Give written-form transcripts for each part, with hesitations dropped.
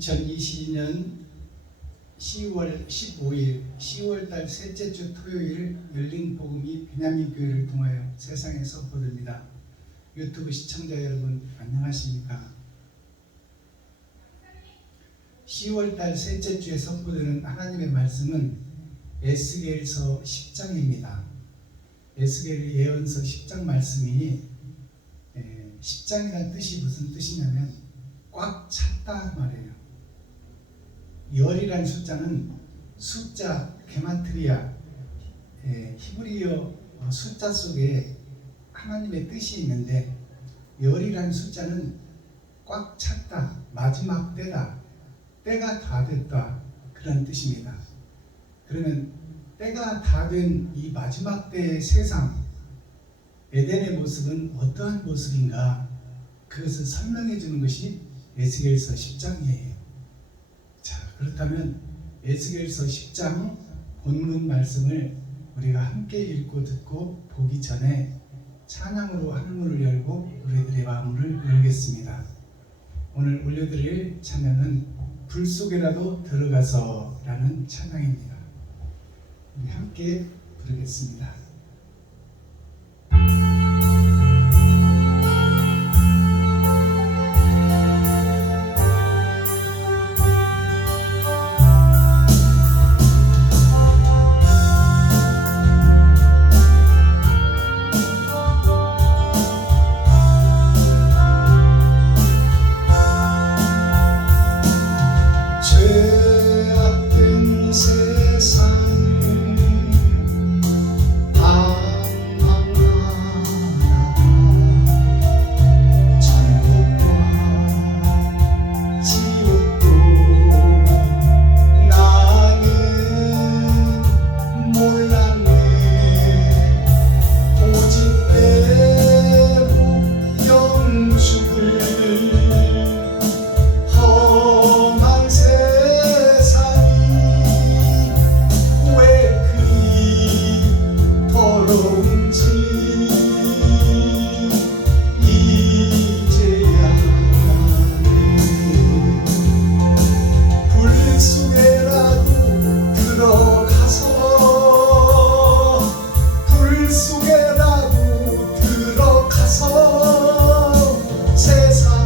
2022년 10월 15일 10월달 셋째 주 토요일 열린 복음이 베냐민 교회를 통하여 세상에 선포됩니다. 유튜브 시청자 여러분 안녕하십니까? 10월달 셋째 주에 선포되는 하나님의 말씀은 에스겔서 10장입니다. 에스겔 예언서 10장 말씀이 10장이라는 뜻이 무슨 뜻이냐면 꽉 찼다 말이에요. 열이라는 숫자는 숫자 게마트리아 히브리어 숫자 속에 하나님의 뜻이 있는데 열이라는 숫자는 꽉 찼다, 마지막 때다, 때가 다 됐다 그런 뜻입니다. 그러면 때가 다 된 이 마지막 때의 세상 에덴의 모습은 어떠한 모습인가 그것을 설명해 주는 것이 에스겔서 10장이에요. 자, 그렇다면 에스겔서 10장 본문 말씀을 우리가 함께 읽고 듣고 보기 전에 찬양으로 하늘문을 열고 우리들의 마음을 열겠습니다. 오늘 올려드릴 찬양은 불 속에라도 들어가서 라는 찬양입니다. 우리 함께 부르겠습니다. 세상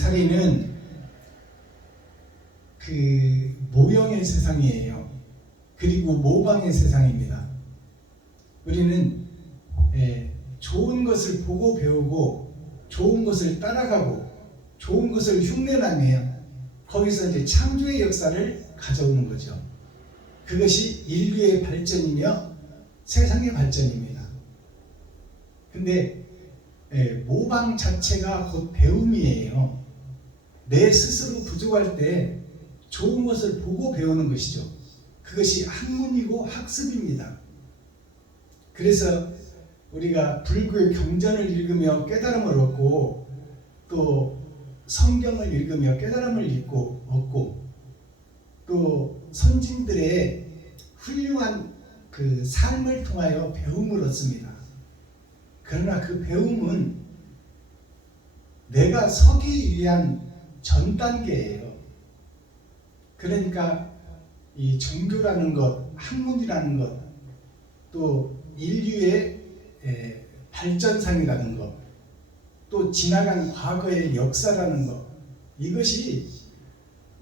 살이는 그 모형의 세상이에요. 그리고 모방의 세상입니다. 우리는 좋은 것을 보고 배우고 좋은 것을 따라가고 좋은 것을 흉내내며 거기서 이제 창조의 역사를 가져오는 거죠. 그것이 인류의 발전이며 세상의 발전입니다. 근데 모방 자체가 곧 배움이에요. 내 스스로 부족할 때 좋은 것을 보고 배우는 것이죠. 그것이 학문이고 학습입니다. 그래서 우리가 불교의 경전을 읽으며 깨달음을 얻고 또 성경을 읽으며 깨달음을 얻고 또 선진들의 훌륭한 그 삶을 통하여 배움을 얻습니다. 그러나 그 배움은 내가 서기 위한 전 단계예요. 그러니까 이 종교라는 것, 학문이라는 것, 또 인류의 발전상이라는 것, 또 지나간 과거의 역사라는 것, 이것이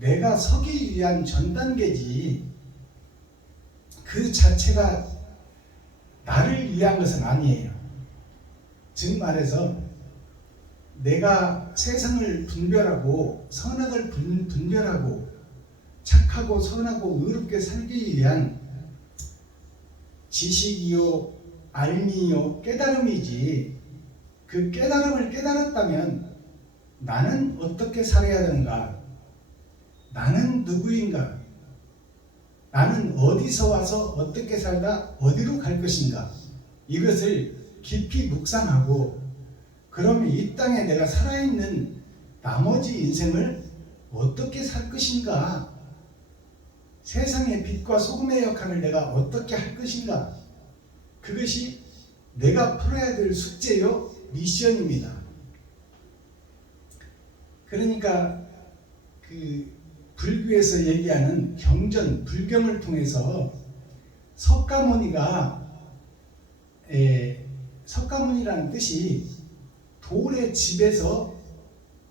내가 서기 위한 전 단계지 그 자체가 나를 위한 것은 아니에요. 즉 말해서 내가 세상을 분별하고 선악을 분별하고 착하고 선하고 의롭게 살기 위한 지식이요 알미요 깨달음이지, 그 깨달음을 깨달았다면 나는 어떻게 살아야 되는가, 나는 누구인가, 나는 어디서 와서 어떻게 살다 어디로 갈 것인가, 이것을 깊이 묵상하고 그러면 이 땅에 내가 살아있는 나머지 인생을 어떻게 살 것인가, 세상의 빛과 소금의 역할을 내가 어떻게 할 것인가, 그것이 내가 풀어야 될 숙제요 미션입니다. 그러니까 그 불교에서 얘기하는 경전, 불경을 통해서 석가모니라는 뜻이 돌의 집에서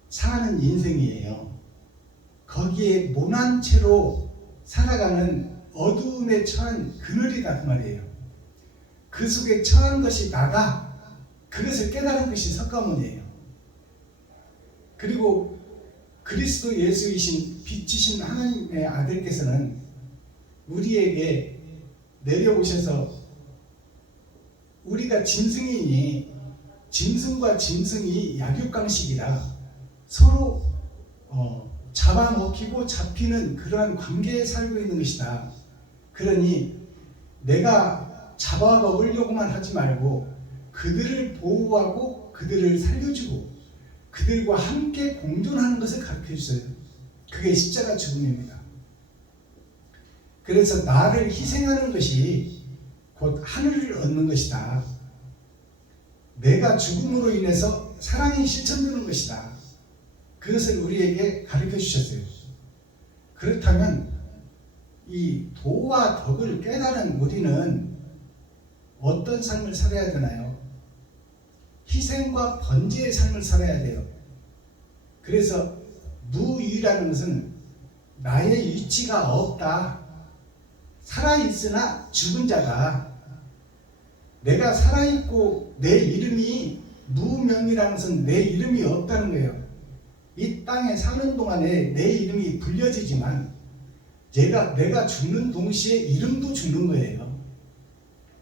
사는 인생이에요. 거기에 모난 채로 살아가는 어두움에 처한 그늘이다 그 말이에요. 그 속에 처한 것이 나다. 그것을 깨달은 것이 석가모니예요. 그리고 그리스도 예수이신 빛이신 하나님의 아들께서는 우리에게 내려오셔서 우리가 짐승이니 짐승과 짐승이 약육강식이라 서로 잡아먹히고 잡히는 그러한 관계에 살고 있는 것이다. 그러니 내가 잡아먹으려고만 하지 말고 그들을 보호하고 그들을 살려주고 그들과 함께 공존하는 것을 가르쳐 주세요. 그게 십자가 죽음입니다. 그래서 나를 희생하는 것이 곧 하늘을 얻는 것이다. 내가 죽음으로 인해서 사랑이 실천되는 것이다. 그것을 우리에게 가르쳐 주셨어요. 그렇다면 이 도와 덕을 깨달은 우리는 어떤 삶을 살아야 되나요? 희생과 번제의 삶을 살아야 돼요. 그래서 무위라는 것은 나의 위치가 없다. 살아있으나 죽은 자다. 내가 살아있고 내 이름이 무명이라는 것은 내 이름이 없다는 거예요. 이 땅에 사는 동안에 내 이름이 불려지지만 내가 죽는 동시에 이름도 죽는 거예요.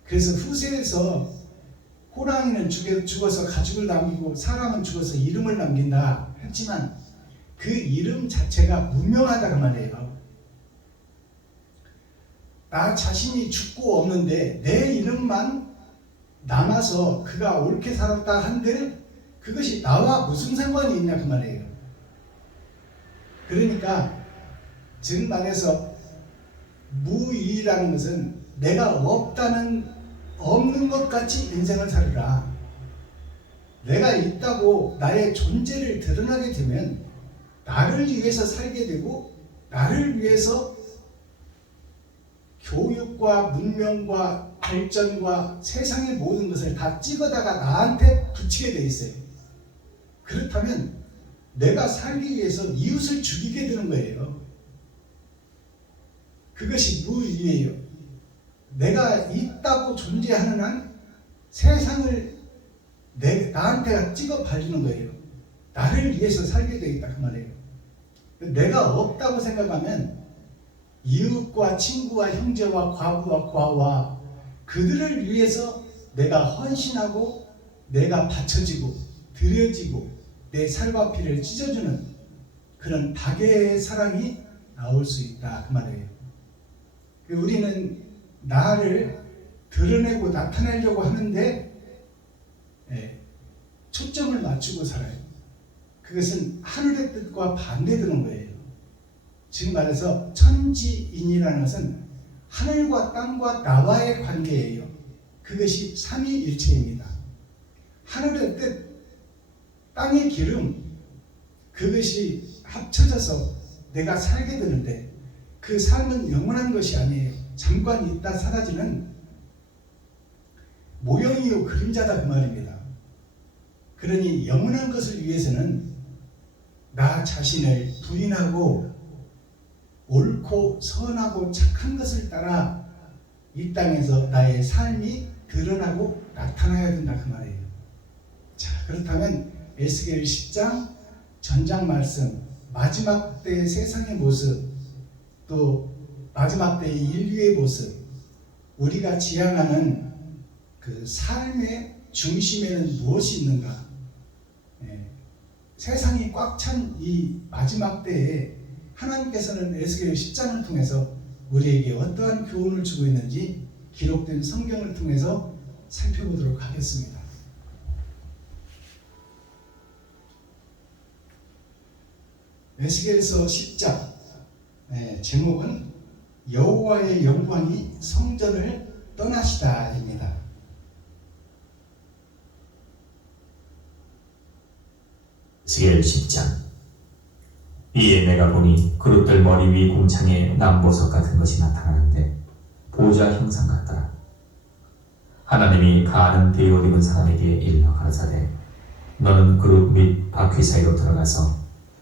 그래서 후세에서 호랑이는 죽어서 가죽을 남기고 사람은 죽어서 이름을 남긴다 했지만 그 이름 자체가 무명하다는 말이에요. 나 자신이 죽고 없는데 내 이름만 남아서 그가 옳게 살았다 한들 그것이 나와 무슨 상관이 있냐 그 말이에요. 그러니까 즉 말해서 무위라는 것은 내가 없는 것 같이 인생을 살으라. 내가 있다고 나의 존재를 드러나게 되면 나를 위해서 살게 되고 나를 위해서 교육과 문명과 발전과 세상의 모든 것을 다 찍어다가 나한테 붙이게 돼 있어요. 그렇다면 내가 살기 위해서 이웃을 죽이게 되는 거예요. 그것이 무의미해요. 내가 있다고 존재하는 한 세상을 나한테 찍어 발리는 거예요. 나를 위해서 살게 되어 있다 그 말이에요. 내가 없다고 생각하면 이웃과 친구와 형제와 과부와 과와 그들을 위해서 내가 헌신하고 내가 바쳐지고 드려지고 내 살과 피를 찢어주는 그런 다개의 사랑이 나올 수 있다 그 말이에요. 우리는 나를 드러내고 나타내려고 하는데 초점을 맞추고 살아요. 그것은 하늘의 뜻과 반대되는 거예요. 즉 말해서 천지인이라는 것은 하늘과 땅과 나와의 관계예요. 그것이 삼위일체입니다. 하늘의 뜻, 땅의 기름, 그것이 합쳐져서 내가 살게 되는데 그 삶은 영원한 것이 아니에요. 잠깐 있다 사라지는 모형이요 그림자다 그 말입니다. 그러니 영원한 것을 위해서는 나 자신을 부인하고 옳고 선하고 착한 것을 따라 이 땅에서 나의 삶이 드러나고 나타나야 된다 그 말이에요. 자, 그렇다면 에스겔 10장 전장 말씀, 마지막 때의 세상의 모습, 또 마지막 때의 인류의 모습, 우리가 지향하는 그 삶의 중심에는 무엇이 있는가? 세상이 꽉 찬 이 마지막 때에 하나님께서는 에스겔 10장을 통해서 우리에게 어떠한 교훈을 주고 있는지 기록된 성경을 통해서 살펴보도록 하겠습니다. 에스겔서 10장 제목은 여호와의 영광이 성전을 떠나시다입니다. 에스겔 10장. 이에 내가 보니 그릇들 머리 위 궁창에 남보석 같은 것이 나타나는데 보좌 형상 같더라. 하나님이 가는 베옷 입은 사람에게 일러 가라사대 너는 그릇 및 바퀴 사이로 들어가서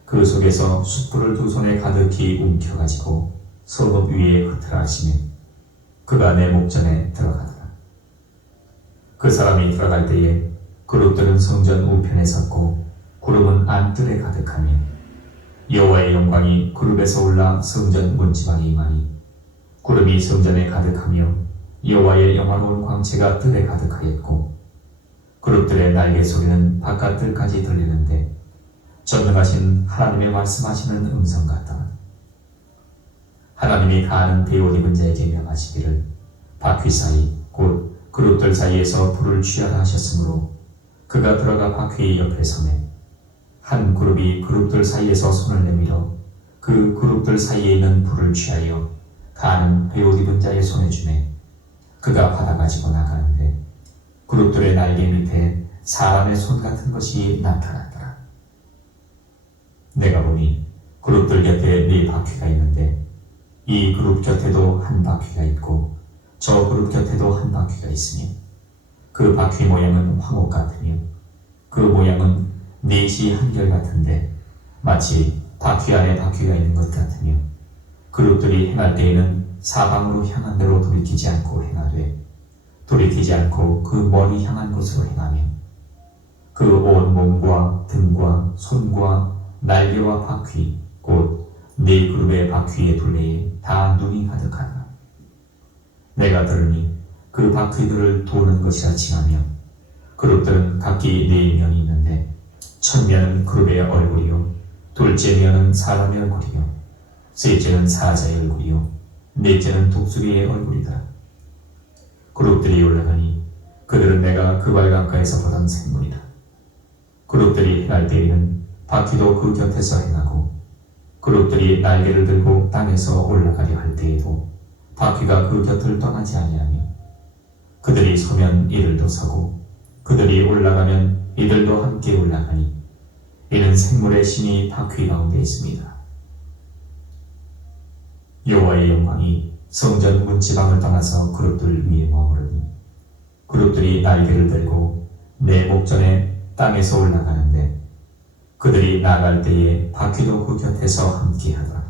그 속에서 숯불을 두 손에 가득히 움켜가지고 성읍 위에 흩으라 하시며 그가 내 목전에 들어가더라. 그 사람이 들어갈 때에 그릇들은 성전 우편에 섰고 구름은 안뜰에 가득하며 여호와의 영광이 그룹에서 올라 성전 문지방에 임하니 구름이 성전에 가득하며 여호와의 영화로운 광채가 뜰에 가득하였고 그룹들의 날개 소리는 바깥뜰까지 들리는데 전능하신 하나님의 말씀하시는 음성 같다. 하나님이 가는 베옷 입은 자에게 명하시기를 바퀴 사이 곧 그룹들 사이에서 불을 취하라 하셨으므로 그가 들어가 바퀴 옆에 서매 한 그룹이 그룹들 사이에서 손을 내밀어 그 그룹들 사이에 있는 불을 취하여 가는 베옷 입은 자의 손에 주매 그가 받아가지고 나가는데 그룹들의 날개 밑에 사람의 손 같은 것이 나타났더라. 내가 보니 그룹들 곁에 네 바퀴가 있는데 이 그룹 곁에도 한 바퀴가 있고 저 그룹 곁에도 한 바퀴가 있으며 그 바퀴 모양은 황옥 같으며 그 모양은 넷이 한결 같은데 마치 바퀴 안에 바퀴가 있는 것 같으며 그룹들이 행할 때에는 사방으로 향한 대로 돌이키지 않고 행하되 돌이키지 않고 그 머리 향한 곳으로 행하며 그 온 몸과 등과 손과 날개와 바퀴 곧 네 그룹의 바퀴의 둘레에 다 눈이 가득하다. 내가 들으니 그 바퀴들을 도는 것이라 칭하며 그룹들은 각기 네 면이 있는데 첫 면은 그룹의 얼굴이요 둘째 면은 사람의 얼굴이요 셋째는 사자의 얼굴이요 넷째는 독수리의 얼굴이다. 그룹들이 올라가니 그들은 내가 그발 강가에서 보던 생물이다. 그룹들이 행할 때에는 바퀴도 그 곁에서 행하고 그룹들이 날개를 들고 땅에서 올라가려 할 때에도 바퀴가 그 곁을 떠나지 아니하며 그들이 서면 이들도 서고 그들이 올라가면 이들도 함께 올라가니 이는 생물의 신이 바퀴 가운데 있습니다. 여호와의 영광이 성전 문지방을 떠나서 그룹들 위에 머무르니 그룹들이 날개를 들고 내 목전에 땅에서 올라가는데 그들이 나갈 때에 바퀴도 그 곁에서 함께하더라.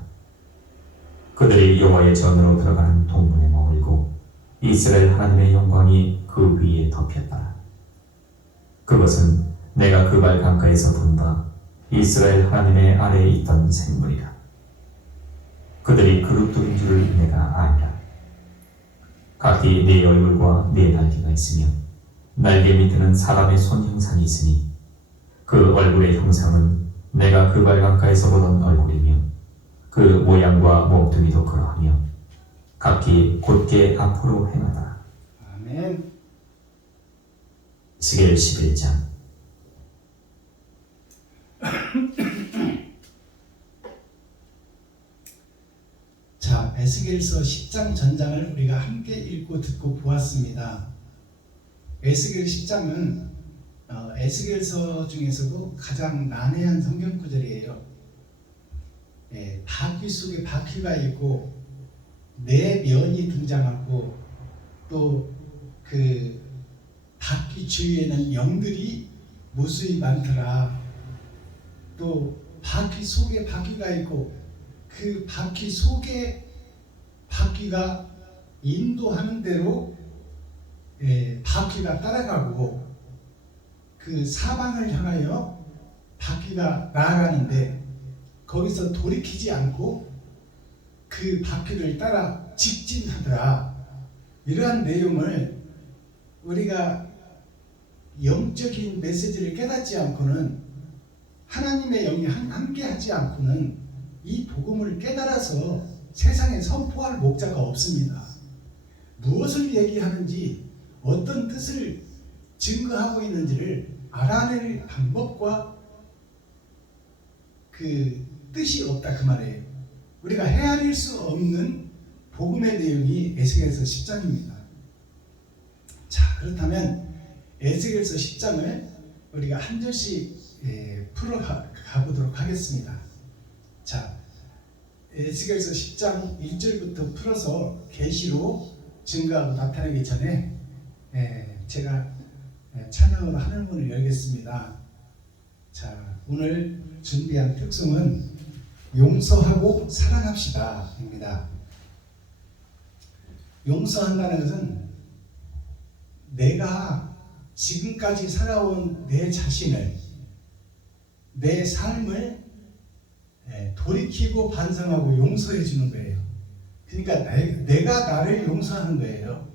그들이 여호와의 전으로 들어가는 동문에 머물고 이스라엘 하나님의 영광이 그 위에 덮였더라. 그것은 내가 그 발 강가에서 본 바 이스라엘 하나님의 아래에 있던 생물이라. 그들이 그룹들인 줄을 내가 아니라. 각기 네 얼굴과 네 날개가 있으며 날개 밑에는 사람의 손 형상이 있으니 그 얼굴의 형상은 내가 그 발 강가에서 보던 얼굴이며 그 모양과 몸뚱이도 그러하며 각기 곧게 앞으로 행하다. 아멘. 에스겔 11장. 자, 에스겔서 10장 전장을 우리가 함께 읽고 듣고 보았습니다. 에스겔 10장은 에스겔서 중에서도 가장 난해한 성경 구절이에요. 바퀴 속에 바퀴가 있고 네 면이 등장하고 또 그 바퀴 주위에는 영들이 무수히 많더라. 또 바퀴 속에 바퀴가 있고 그 바퀴 속에 바퀴가 인도하는 대로 바퀴가 따라가고 그 사방을 향하여 바퀴가 나아가는데 거기서 돌이키지 않고 그 바퀴를 따라 직진하더라. 이러한 내용을 우리가 영적인 메시지를 깨닫지 않고는 하나님의 영이 함께 하지 않고는 이 복음을 깨달아서 세상에 선포할 목자가 없습니다. 무엇을 얘기하는지 어떤 뜻을 증거하고 있는지를 알아낼 방법과 그 뜻이 없다 그 말이에요. 우리가 헤아릴 수 없는 복음의 내용이 에스겔서 10장입니다. 자, 그렇다면 에스겔서 10장을 우리가 한 절씩 풀어 가보도록 하겠습니다. 자, 에스겔서 10장 1절부터 풀어서 계시로 증거하고 나타나기 전에 제가 찬양으로 하늘문을 열겠습니다. 자, 오늘 준비한 특성은 용서하고 사랑합시다입니다. 용서한다는 것은 내가 지금까지 살아온 내 자신을, 내 삶을 돌이키고 반성하고 용서해 주는 거예요. 그러니까 내가 나를 용서하는 거예요.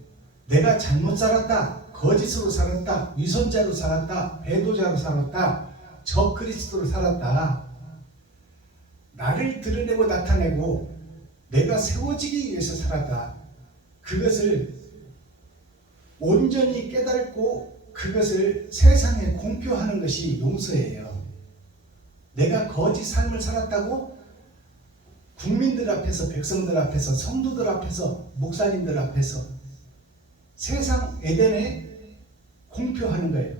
내가 잘못 살았다, 거짓으로 살았다, 위선자로 살았다, 배도자로 살았다, 적그리스도로 살았다. 나를 드러내고 나타내고 내가 세워지기 위해서 살았다. 그것을 온전히 깨닫고 그것을 세상에 공표하는 것이 용서예요. 내가 거짓 삶을 살았다고 국민들 앞에서, 백성들 앞에서, 성도들 앞에서, 목사님들 앞에서 세상 에덴에 공표하는 거예요.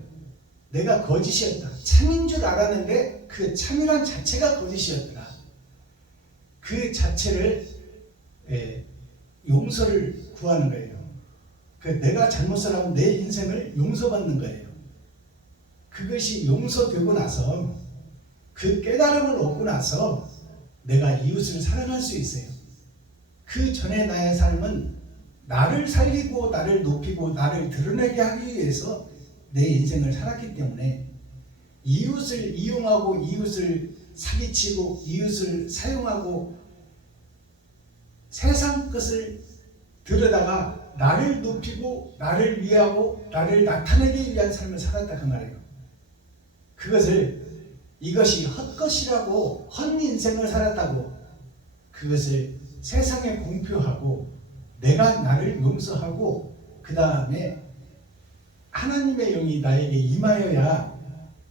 내가 거짓이었다. 참인 줄 알았는데 그 참이란 자체가 거짓이었더라. 그 자체를 용서를 구하는 거예요. 내가 잘못 살아면 내 인생을 용서받는 거예요. 그것이 용서되고 나서 그 깨달음을 얻고 나서 내가 이웃을 사랑할 수 있어요. 그 전에 나의 삶은 나를 살리고 나를 높이고 나를 드러내게 하기 위해서 내 인생을 살았기 때문에 이웃을 이용하고 이웃을 사기치고 이웃을 사용하고 세상 것을 들여다가 나를 높이고 나를 위하고 나를 나타내기 위한 삶을 살았다 그 말이에요. 이것이 헛것이라고, 헛인생을 살았다고 그것을 세상에 공표하고 내가 나를 용서하고 그 다음에 하나님의 영이 나에게 임하여야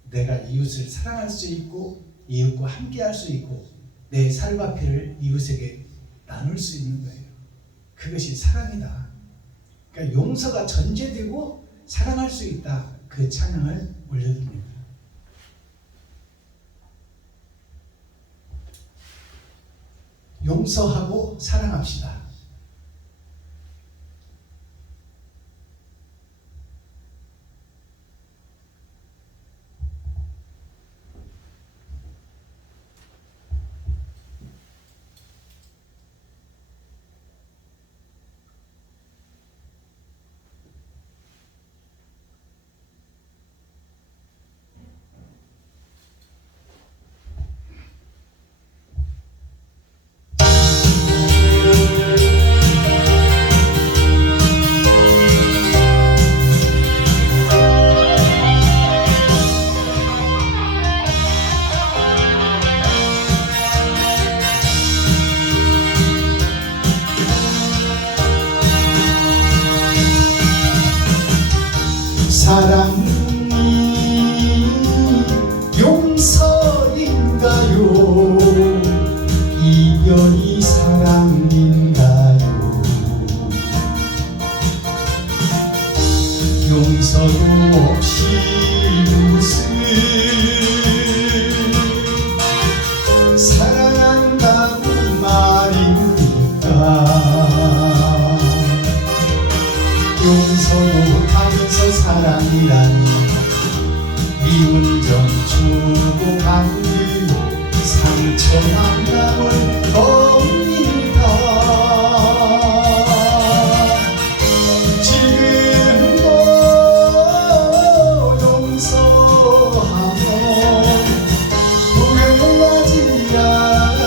내가 이웃을 사랑할 수 있고 이웃과 함께 할 수 있고 내 살과 피를 이웃에게 나눌 수 있는 거예요. 그것이 사랑이다. 그러니까 용서가 전제되고 사랑할 수 있다. 그 찬양을 올려드립니다. 용서하고 사랑합시다. 사랑이 용서인가요? 이별이 사랑인가요? 용서도 없이 무슨 사랑한다는 말입니까? 용서도 못하면서 사랑이라니 미운 점 주고 간뒤 상처난 마음을 겁니다. 지금도 용서하면 후회하지 않을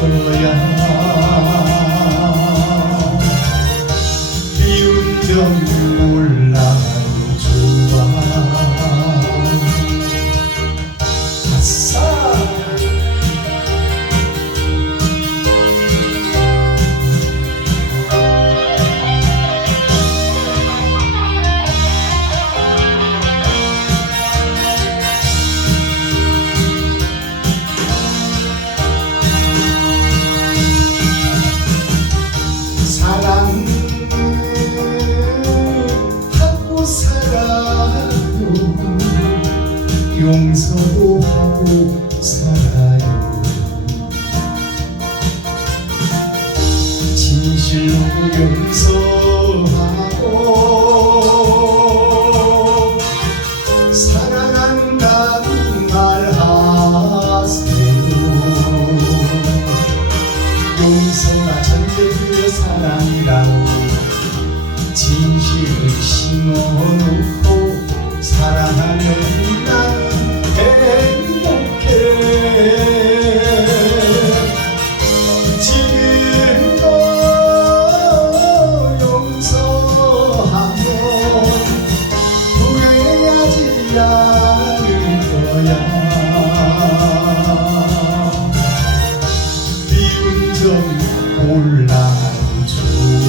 거야. 미운 점 몰라도 좋아. 아싸! 사랑하고 살아요. 용서도 하고 살아요. 진실로 용서하고 사랑한다는 말 하세요. 용서가 전제의 사랑이라고 진실을 심어놓고 사랑하면 나는 행복해. 지금도 용서하면 후회하지 않을 거야. 미운 점 몰라도 좋아.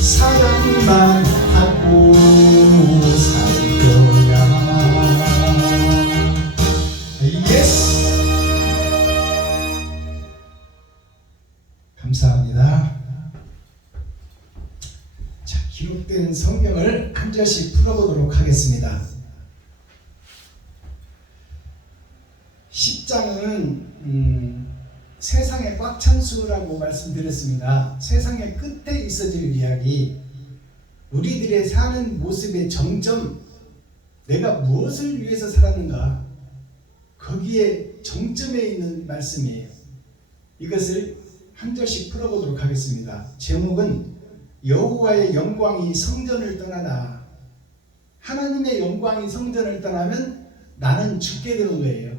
사랑만 하고 살 거야. 예스! 감사합니다. 자, 기록된 성경을 한 절씩 풀어보도록 하겠습니다. 10장은 세상에 꽉 찬 수라고 말씀드렸습니다. 세상의 끝에 있어질 이야기, 우리들의 사는 모습의 정점, 내가 무엇을 위해서 살았는가, 거기에 정점에 있는 말씀이에요. 이것을 한 절씩 풀어보도록 하겠습니다. 제목은 여호와의 영광이 성전을 떠나다. 하나님의 영광이 성전을 떠나면 나는 죽게 되는 거예요.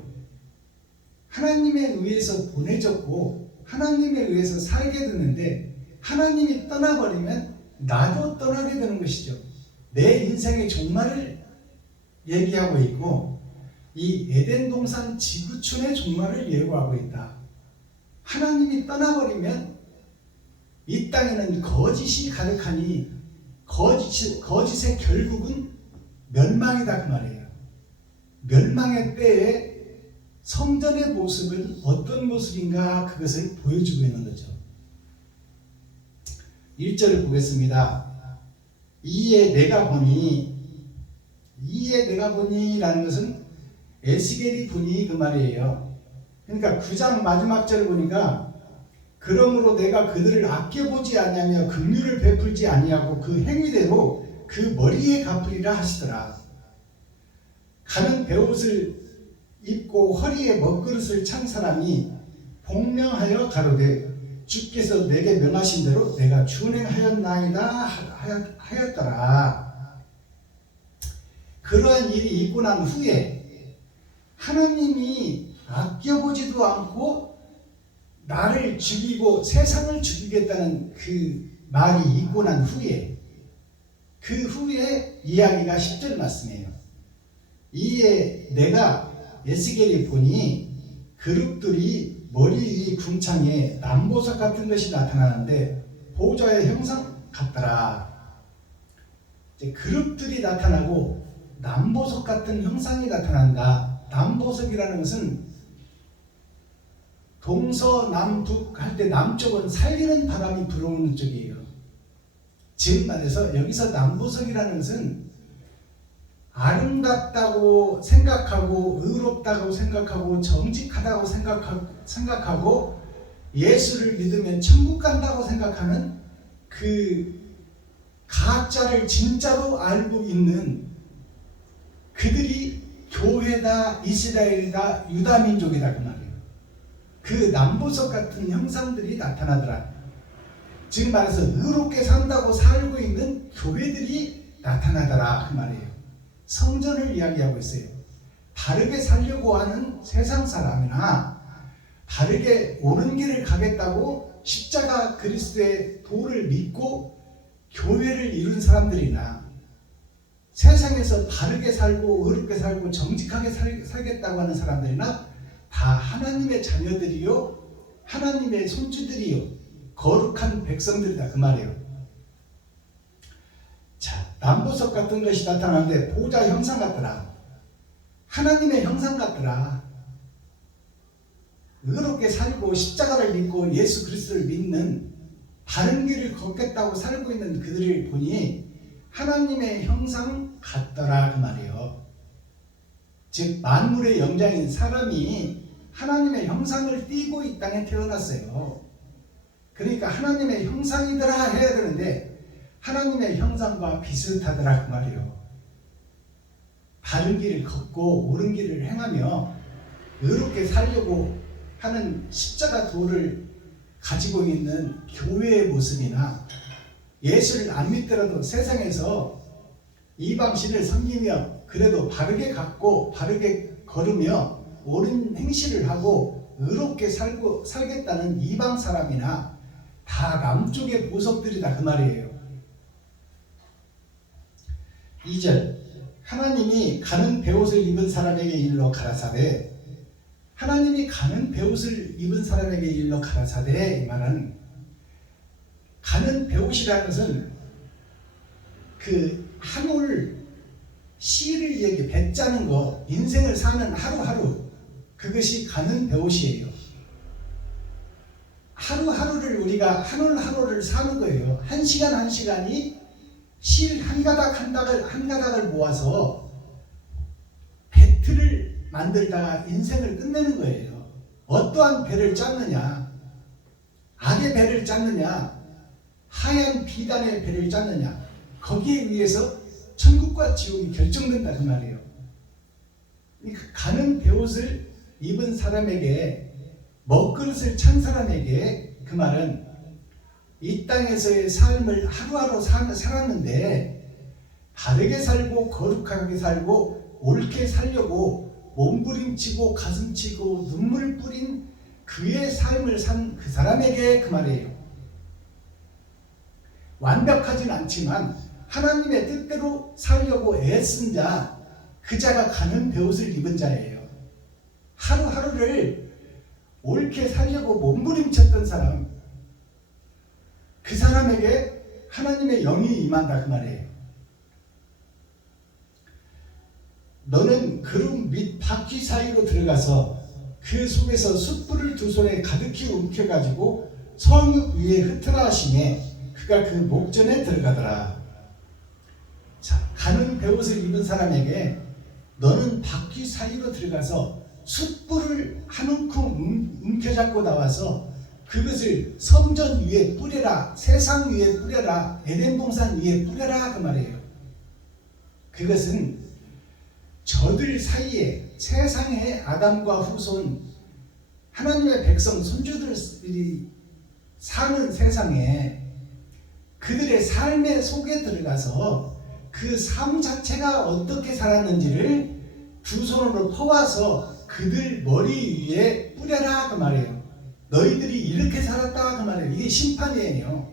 하나님에 의해서 보내졌고 하나님에 의해서 살게 되는데 하나님이 떠나버리면 나도 떠나게 되는 것이죠. 내 인생의 종말을 얘기하고 있고 이 에덴 동산 지구촌의 종말을 예고하고 있다. 하나님이 떠나버리면 이 땅에는 거짓이 가득하니 거짓의 결국은 멸망이다 그 말이에요. 멸망의 때에 성전의 모습은 어떤 모습인가 그것을 보여주고 있는 거죠. 1절을 보겠습니다. 이에 내가 보니라는 것은 에스겔이 보니 그 말이에요. 그러니까 9장 마지막 절을 보니까 그러므로 내가 그들을 아껴보지 아니하며 긍휼을 베풀지 아니하고 그 행위대로 그 머리에 갚으리라 하시더라. 가는 베옷을 입고 허리에 먹그릇을 찬 사람이 복명하여 가로되 주께서 내게 명하신 대로 내가 준행하였나이다 하였더라. 그러한 일이 있고 난 후에 하나님이 아껴보지도 않고 나를 죽이고 세상을 죽이겠다는 그 말이 있고 난 후에 그 후에 이야기가 10절 말씀이에요. 이에 내가 에스겔이 보니 그룹들이 머리 위 궁창에 남보석 같은 것이 나타나는데 보좌의 형상 같더라. 이제 그룹들이 나타나고 남보석 같은 형상이 나타난다. 남보석이라는 것은 동서남북 할 때 남쪽은 살리는 바람이 불어오는 쪽이에요. 즉 말해서 여기서 남보석이라는 것은 아름답다고 생각하고 의롭다고 생각하고 정직하다고 생각하고 예수를 믿으면 천국 간다고 생각하는 그 가짜를 진짜로 알고 있는 그들이 교회다, 이스라엘이다, 유다민족이다 그 말이에요. 그 남보석 같은 형상들이 나타나더라. 즉 말해서 의롭게 산다고 살고 있는 교회들이 나타나더라 그 말이에요. 성전을 이야기하고 있어요. 바르게 살려고 하는 세상 사람이나 바르게 옳은 길을 가겠다고 십자가 그리스도의 도를 믿고 교회를 이룬 사람들이나 세상에서 바르게 살고 의롭게 살고 정직하게 살겠다고 하는 사람들이나 다 하나님의 자녀들이요 하나님의 손주들이요 거룩한 백성들이다 그 말이에요. 자, 남보석 같은 것이 나타나는데 보좌 형상 같더라. 하나님의 형상 같더라. 의롭게 살고 십자가를 믿고 예수 그리스도를 믿는 바른 길을 걷겠다고 살고 있는 그들을 보니 하나님의 형상 같더라 그 말이에요. 즉 만물의 영장인 사람이 하나님의 형상을 띠고 이 땅에 태어났어요. 그러니까 하나님의 형상이더라 해야 되는데 하나님의 형상과 비슷하더라 그 말이에요. 바른 길을 걷고 옳은 길을 행하며 의롭게 살려고 하는 십자가 도를 가지고 있는 교회의 모습이나 예수를 안 믿더라도 세상에서 이방신을 섬기며 그래도 바르게 갖고 바르게 걸으며 옳은 행실을 하고 의롭게 살겠다는 이방 사람이나 다 남쪽의 보석들이다 그 말이에요. 2절 하나님이 가는 베옷을 입은 사람에게 일러 가라사대 하나님이 가는 베옷을 입은 사람에게 일러 가라사대 이 말은 가는 베옷이라는 것은 그 한 올 시를 얘기 배 짜는 거 인생을 사는 하루하루 그것이 가는 베옷이에요. 하루하루를 우리가 한 올 하루를 사는 거예요. 한 시간 한 시간이 실 한 가닥 한 가닥을 모아서 배틀을 만들다가 인생을 끝내는 거예요. 어떠한 배를 짰느냐, 악의 배를 짰느냐, 하얀 비단의 배를 짰느냐, 거기에 의해서 천국과 지옥이 결정된다 그 말이에요. 가는 베옷을 입은 사람에게 먹그릇을 찬 사람에게 그 말은 이 땅에서의 삶을 하루하루 살았는데 바르게 살고 거룩하게 살고 옳게 살려고 몸부림치고 가슴치고 눈물을 뿌린 그의 삶을 산 그 사람에게 그 말이에요. 완벽하진 않지만 하나님의 뜻대로 살려고 애쓴 자, 그 자가 가는 베옷을 입은 자예요. 하루하루를 옳게 살려고 몸부림쳤던 사람, 그 사람에게 하나님의 영이 임한다 그 말이에요. 너는 그룹 및 바퀴 사이로 들어가서 그 속에서 숯불을 두 손에 가득히 움켜가지고 성읍 위에 흩으라 하시매 그가 그 목전에 들어가더라. 자, 가는 베옷을 입은 사람에게 너는 바퀴 사이로 들어가서 숯불을 한 움큼 움켜잡고 나와서 그것을 성전 위에 뿌려라, 세상 위에 뿌려라, 에덴 동산 위에 뿌려라 그 말이에요. 그것은 저들 사이에 세상의 아담과 후손 하나님의 백성 손주들이 사는 세상에 그들의 삶의 속에 들어가서 그 삶 자체가 어떻게 살았는지를 두 손으로 퍼와서 그들 머리 위에 뿌려라 그 말이에요. 너희들이 이렇게 살았다 그 말이에요. 이게 심판이에요.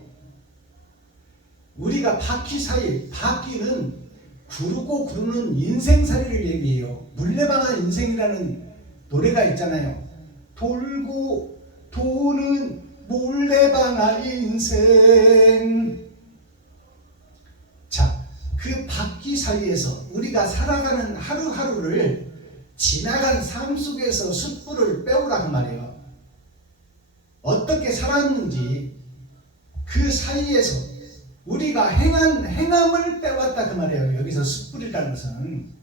우리가 바퀴 사이, 바퀴는 구르고 구르는 인생살이를 얘기해요. 물레방아 인생이라는 노래가 있잖아요. 돌고 도는 물레방아 인생. 자, 그 그 바퀴 사이에서 우리가 살아가는 하루하루를 지나간 삶 속에서 숯불을 빼오라고 말이에요. 어떻게 살았는지 그 사이에서 우리가 행한 행함을 빼왔다 그 말이에요. 여기서 숯불이라는 것은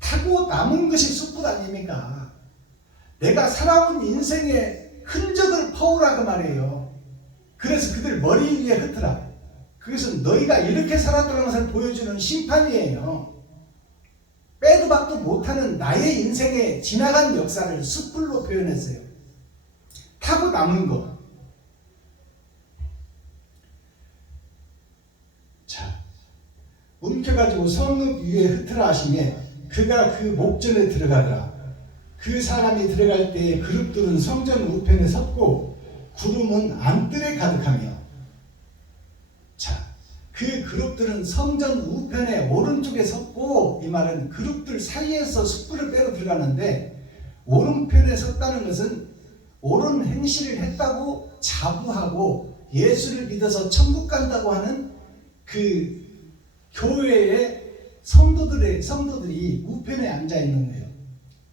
타고 남은 것이 숯불 아닙니까? 내가 살아온 인생의 흔적을 퍼오라 그 말이에요. 그래서 그들 머리 위에 흩으라. 그것은 너희가 이렇게 살았다는 것을 보여주는 심판이에요. 빼도 박도 못하는 나의 인생의 지나간 역사를 숯불로 표현했어요. 타고 남은 것. 자, 움켜가지고 성읍 위에 흩으라 하시매 그가 그 목전에 들어가더라. 그 사람이 들어갈 때에 그룹들은 성전 우편에 섰고 구름은 안뜰에 가득하며. 자, 그 그룹들은 성전 우편의 오른쪽에 섰고, 이 말은 그룹들 사이에서 숯불을 빼러 들어가는데 오른편에 섰다는 것은 옳은 행실을 했다고 자부하고 예수를 믿어서 천국 간다고 하는 그 교회의 성도들이 우편에 앉아 있는 거예요.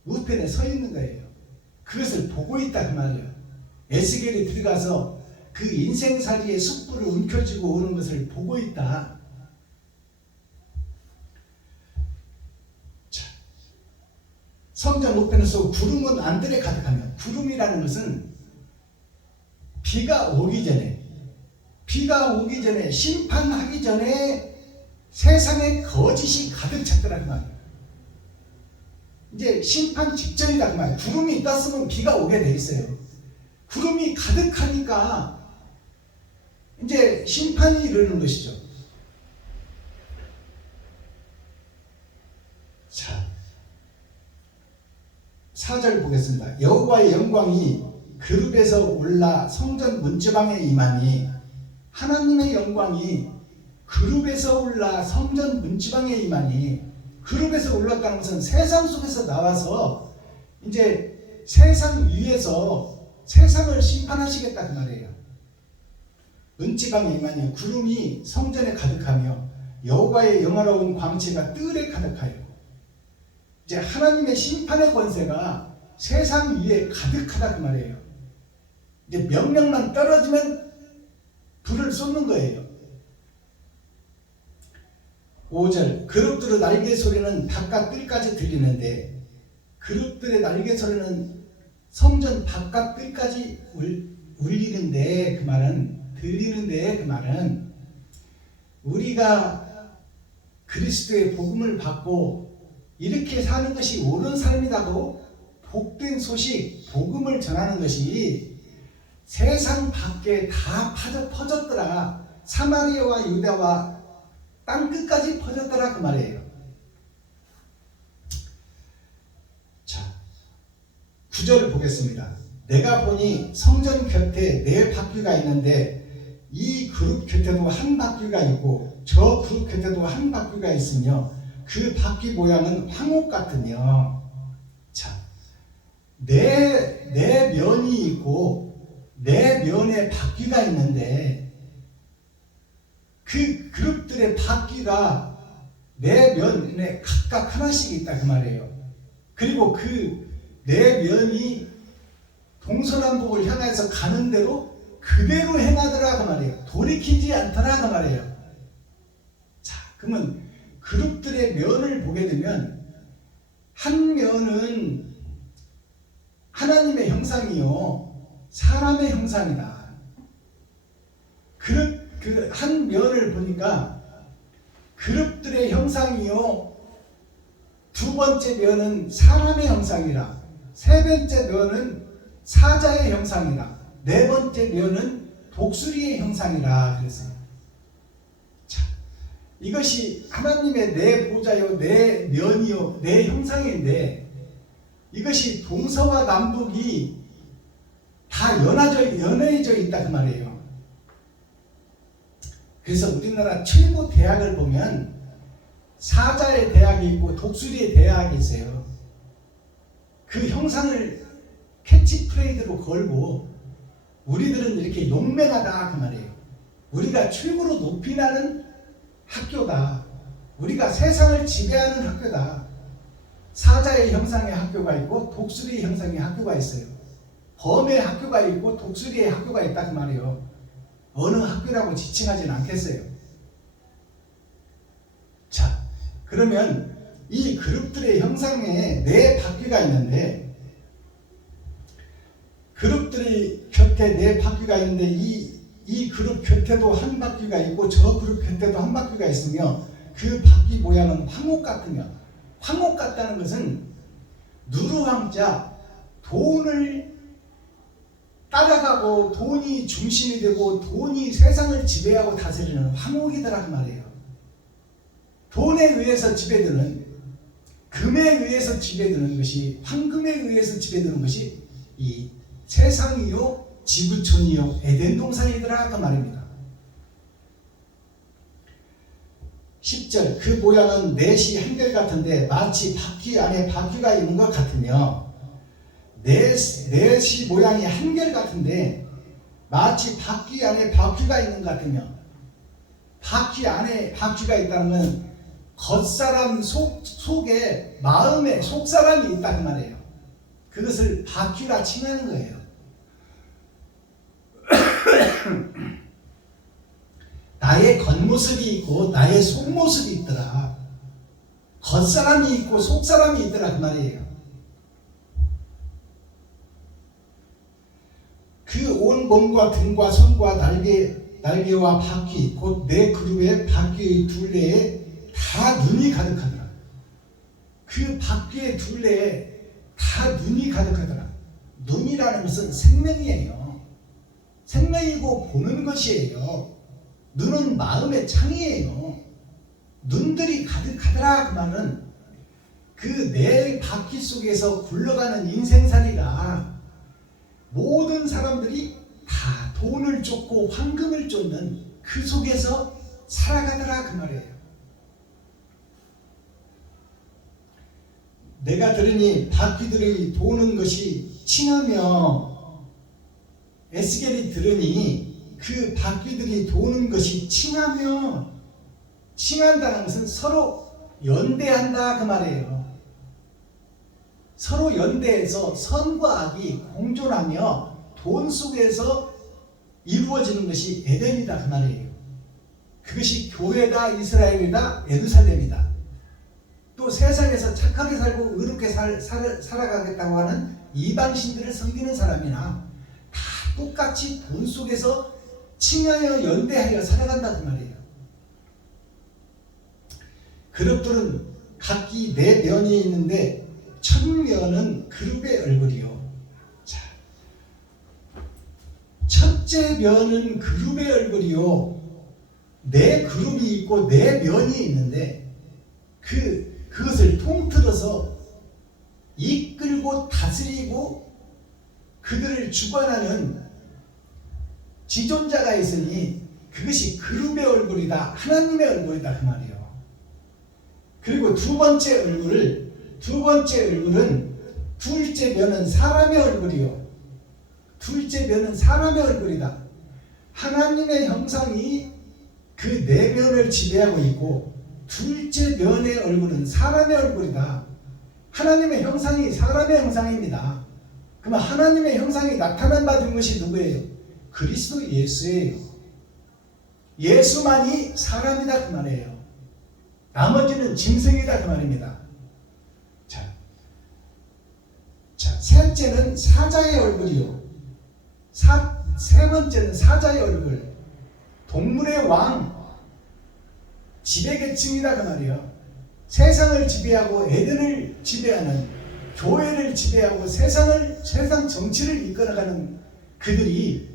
우편에 서 있는 거예요. 그것을 보고 있다 그 말이에요. 에스겔이 들어가서 그 인생살이의 숯불을 움켜쥐고 오는 것을 보고 있다. 자, 성전 우편에서 구름은 안뜰에 가득하며, 구름이라는 것은 비가 오기 전에 심판하기 전에 세상에 거짓이 가득 찼더라 그 말이에요. 이제 심판 직전이다 그 말이에요. 구름이 떴으면 비가 오게 돼 있어요. 구름이 가득하니까 이제 심판이 이르는 것이죠. 자, 4절 보겠습니다. 여호와의 영광이 그룹에서 올라 성전 문지방에 임하니, 하나님의 영광이 그룹에서 올라 성전 문지방에 임하니, 그룹에서 올랐다는 것은 세상 속에서 나와서 이제 세상 위에서 세상을 심판하시겠다 그 말이에요. 문지방에 임하니 구름이 성전에 가득하며 여호와의 영화로운 광채가 뜰에 가득하여. 이제 하나님의 심판의 권세가 세상 위에 가득하다 그 말이에요. 이제 명령만 떨어지면 불을 쏟는 거예요. 5절, 그룹들의 날개 소리는 바깥 뜰까지 들리는데, 그룹들의 날개 소리는 성전 바깥 뜰까지 울리는데, 그 말은 우리가 그리스도의 복음을 받고 이렇게 사는 것이 옳은 삶이라고 복된 소식, 복음을 전하는 것이 세상 밖에 다 퍼졌더라. 사마리아와 유다와 땅끝까지 퍼졌더라 그 말이에요. 자, 9절을 보겠습니다. 내가 보니 성전 곁에 4바퀴가 있는데 이 그룹 곁에도 한 바퀴가 있고 저 그룹 곁에도 한 바퀴가 있으며 그 바퀴 모양은 황옥 같으며. 자, 네 면이 있고 4면에 바퀴가 있는데 그 그룹들의 바퀴가 4면에 각각 하나씩 있다 그 말이에요. 그리고 그 4면이 동서남북을 향해서 가는 대로 그대로 행하더라 그 말이에요. 돌이키지 않더라 그 말이에요. 자, 그러면 그룹들의 면을 보게 되면 한 면은 하나님의 형상이요 사람의 형상이다. 그 한 면을 보니까 그룹들의 형상이요, 2번째 면은 사람의 형상이라, 3번째 면은 사자의 형상이라, 4번째 면은 독수리의 형상이라 그랬어요. 자, 이것이 하나님의 내 보좌요, 내 면이요, 내 형상인데 이것이 동서와 남북이 다 연해져 있다 그 말이에요. 그래서 우리나라 최고 대학을 보면 사자의 대학이 있고 독수리의 대학이 있어요. 그 형상을 캐치프레이드로 걸고 우리들은 이렇게 용맹하다 그 말이에요. 우리가 최고로 높이 나는 학교다. 우리가 세상을 지배하는 학교다. 사자의 형상의 학교가 있고 독수리의 형상의 학교가 있어요. 범의 학교가 있고 독수리의 학교가 있다 그 말이에요. 어느 학교라고 지칭하지는 않겠어요. 자, 그러면 이 그룹들의 형상에 네 바퀴가 있는데, 그룹들이 곁에 네 바퀴가 있는데 이 그룹 곁에도 한 바퀴가 있고 저 그룹 곁에도 한 바퀴가 있으며, 그 바퀴 모양은 황옥 같으며, 황옥 같다는 것은 누르황자, 돈을 따라가고 돈이 중심이 되고 돈이 세상을 지배하고 다스리는 황옥이더라 그 말이에요. 돈에 의해서 지배되는, 금에 의해서 지배되는 것이, 황금에 의해서 지배되는 것이 이 세상이요 지구촌이요 에덴 동산이더라 그 말입니다. 10절, 그 모양은 넷이 한결같은데 마치 바퀴 안에 바퀴가 있는 것 같으며, 넷이 모양이 한결같은데 마치 바퀴 안에 바퀴가 있는 것 같으며, 바퀴 안에 바퀴가 있다는 건 겉사람 속에 마음에 속사람이 있다 그 말이에요. 그것을 바퀴라 칭하는 거예요. 나의 겉모습이 있고 나의 속모습이 있더라. 겉사람이 있고 속사람이 있더라 그 말이에요. 그 온 몸과 등과 손과 날개와 바퀴, 곧 네 그룹의 바퀴의 둘레에 다 눈이 가득하더라. 그 바퀴의 둘레에 다 눈이 가득하더라. 눈이라는 것은 생명이에요. 생명이고 보는 것이에요. 눈은 마음의 창이에요. 눈들이 가득하더라 그 말은 그 네 바퀴 속에서 굴러가는 인생살이라 모든 사람들이 다 돈을 쫓고 황금을 쫓는 그 속에서 살아가더라 그 말이에요. 내가 들으니 바퀴들이 도는 것이 칭하며, 에스겔이 들으니 그 바퀴들이 도는 것이 칭하며, 칭한다는 것은 서로 연대한다 그 말이에요. 서로 연대해서 선과 악이 공존하며 돈 속에서 이루어지는 것이 에덴이다 그 말이에요. 그것이 교회다, 이스라엘이다, 예루살렘이다. 또 세상에서 착하게 살고 의롭게 살아가겠다고 하는 이방신들을 섬기는 사람이나 다 똑같이 돈 속에서 칭하여 연대하여 살아간다 그 말이에요. 그룹들은 각기 네 면이 있는데 첫 면은 그룹의 얼굴이요. 자, 첫째 면은 그룹의 얼굴이요. 네 그룹이 있고 네 면이 있는데 그것을 통틀어서 이끌고 다스리고 그들을 주관하는 지존자가 있으니 그것이 그룹의 얼굴이다, 하나님의 얼굴이다 그 말이에요. 그리고 두 번째 얼굴은 둘째 면은 사람의 얼굴이요. 둘째 면은 사람의 얼굴이다. 하나님의 형상이 그 네 면을 지배하고 있고 둘째 면의 얼굴은 사람의 얼굴이다. 하나님의 형상이 사람의 형상입니다. 그러면 하나님의 형상이 나타난 받은 것이 누구예요? 그리스도 예수예요. 예수만이 사람이다 그 말이에요. 나머지는 짐승이다 그 말입니다. 자, 셋째는 사자의 얼굴이요. 세 번째는 사자의 얼굴. 동물의 왕, 지배계층이다 그 말이에요. 세상을 지배하고 에덴을 지배하는, 교회를 지배하고 세상 정치를 이끌어가는 그들이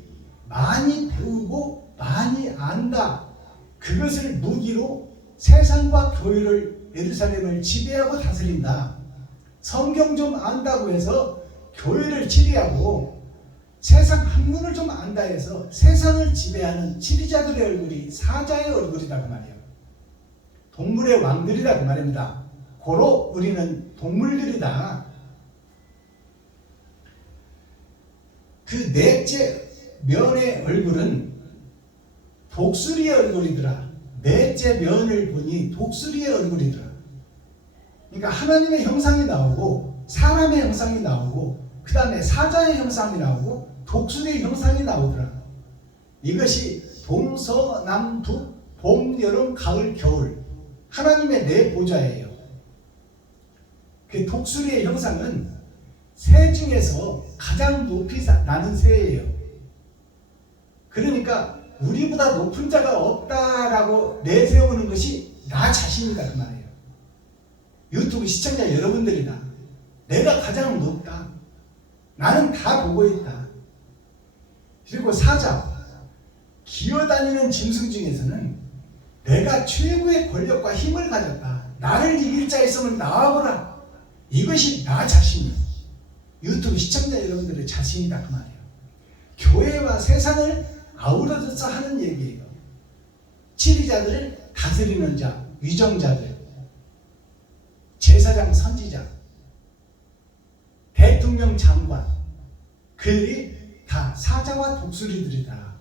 많이 배우고 많이 안다. 그것을 무기로 세상과 교회를, 예루살렘을 지배하고 다스린다. 성경 좀 안다고 해서 교회를 지배하고 세상 학문을 좀 안다 해서 세상을 지배하는 지리자들의 얼굴이 사자의 얼굴이다 그 말이에요. 동물의 왕들이다 그 말입니다. 고로 우리는 동물들이다. 그 넷째 면의 얼굴은 독수리의 얼굴이더라. 넷째 면을 보니 독수리의 얼굴이더라. 그러니까 하나님의 형상이 나오고 사람의 형상이 나오고 그 다음에 사자의 형상이 나오고 독수리의 형상이 나오더라. 이것이 동서남북 봄, 여름, 가을, 겨울 하나님의 네 보좌예요. 그 독수리의 형상은 새 중에서 가장 높이 나는 새예요. 그러니까 우리보다 높은 자가 없다라고 내세우는 것이 나 자신이다 그 말이에요. 유튜브 시청자 여러분들이다. 내가 가장 높다. 나는 다 보고 있다. 그리고 사자, 기어다니는 짐승 중에서는 내가 최고의 권력과 힘을 가졌다. 나를 이길 자 있으면 나와보라. 이것이 나 자신이에요. 유튜브 시청자 여러분들의 자신이다 그 말이에요. 교회와 세상을 아우러져서 하는 얘기예요. 치리자들을 다스리는 자, 위정자들, 제사장, 선지자, 대통령, 장관, 그들이 다 사자와 독수리들이다.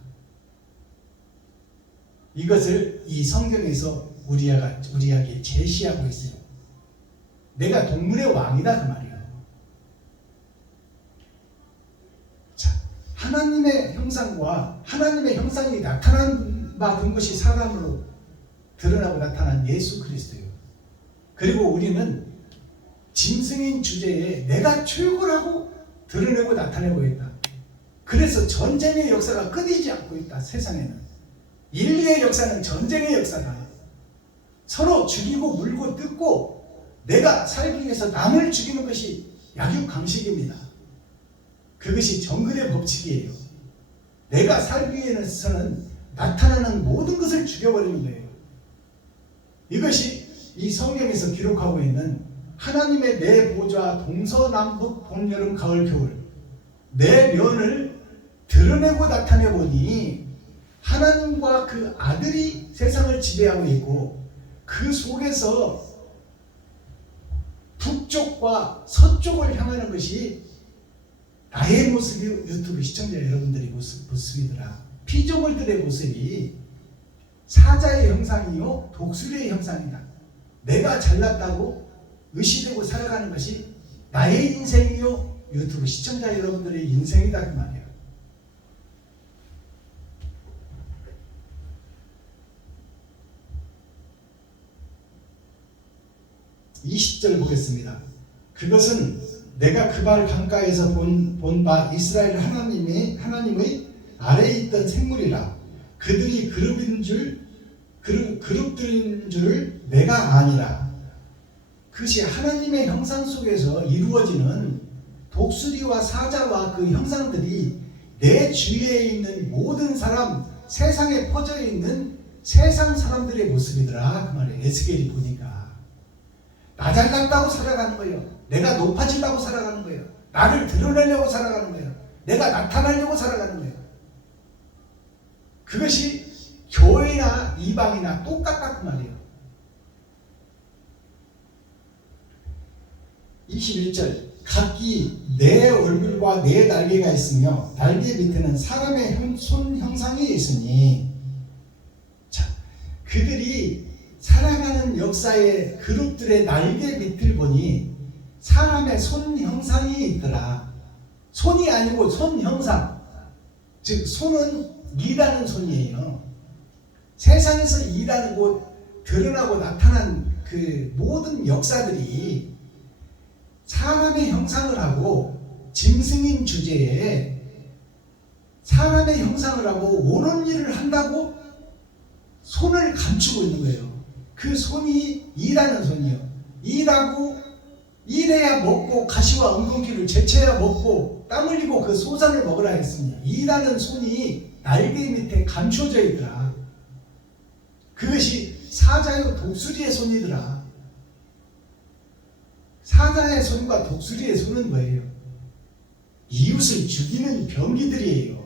이것을 이 성경에서 우리에게 제시하고 있어요. 내가 동물의 왕이다 그 말이에요. 자, 하나님의 형상과 하나님의 형상이 나타난 바 된 것이 사람으로 드러나고 나타난 예수 그리스도예요. 그리고 우리는 짐승인 주제에 내가 최고라고 드러내고 나타내고 있다. 그래서 전쟁의 역사가 끊이지 않고 있다. 세상에는 인류의 역사는 전쟁의 역사다. 서로 죽이고 물고 뜯고 내가 살기 위해서 남을 죽이는 것이 약육강식입니다. 그것이 정글의 법칙이에요. 내가 살기 위해서는 나타나는 모든 것을 죽여버리는 거예요. 이것이 이 성경에서 기록하고 있는 하나님의 네 보좌 동서남북 봄 여름 가을 겨울 네 면을 드러내고 나타내보니 하나님과 그 아들이 세상을 지배하고 있고 그 속에서 북쪽과 서쪽을 향하는 것이 나의 모습이 유튜브 시청자 여러분들의 모습이더라. 피조물들의 모습이 사자의 형상이요 독수리의 형상이다. 내가 잘났다고 의시되고 살아가는 것이 나의 인생이요 유튜브 시청자 여러분들의 인생이다 그 말이에요. (20절) 보겠습니다. 그것은 내가 그발 강가에서 본 바 이스라엘 하나님의 아래에 있던 생물이라. 그들이 그룹들인 줄을 내가 아니라. 그것이 하나님의 형상 속에서 이루어지는 독수리와 사자와 그 형상들이 내 주위에 있는 모든 사람, 세상에 퍼져 있는 세상 사람들의 모습이더라 그 말이에요. 에스겔이 보니까 나 잘났다고 살아가는 거예요. 내가 높아지려고 살아가는 거예요. 나를 드러내려고 살아가는 거예요. 내가 나타나려고 살아가는 거예요. 그것이 교회나 이방이나 똑같다 그 말이에요. 21절 각기 네 얼굴과 네 날개가 있으며 날개 밑에는 사람의 손 형상이 있으니. 자, 그들이 살아가는 역사의 그룹들의 날개 밑을 보니 사람의 손 형상이 있더라. 손이 아니고 손 형상. 즉 손은 일하는 손이에요. 세상에서 일하는 곳 드러나고 나타난 그 모든 역사들이 사람의 형상을 하고 짐승인 주제에 사람의 형상을 하고 옳은 일을 한다고 손을 감추고 있는 거예요. 그 손이 일하는 손이요. 일하고 일해야 먹고 가시와 엉겅퀴를 제쳐야 먹고 땀 흘리고 그 소산을 먹으라 했으니 일하는 손이 날개 밑에 감춰져 있더라. 그것이 사자요 독수리의 손이더라. 사자의 손과 독수리의 손은 뭐예요? 이웃을 죽이는 병기들이에요.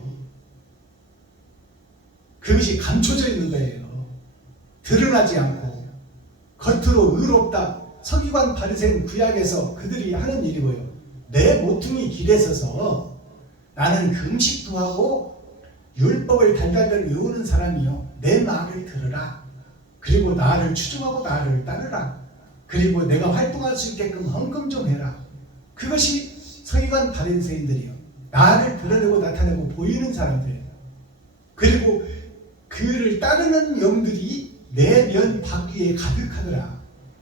그것이 감춰져 있는 거예요. 드러나지 않고 겉으로 의롭다. 서기관 바리새인 구약에서 그들이 하는 일이 뭐예요? 내 모퉁이 길에 서서 나는 금식도 하고 율법을 달달달 외우는 사람이요 내 말을 들으라. 그리고 나를 추종하고 나를 따르라. 그리고 내가 활동할 수 있게끔 헌금 좀 해라. 그것이 서기관 바리새인들이요. 나를 드러내고 나타내고 보이는 사람들이에요. 그리고 그를 따르는 영들이 내면 밖에 가득하더라.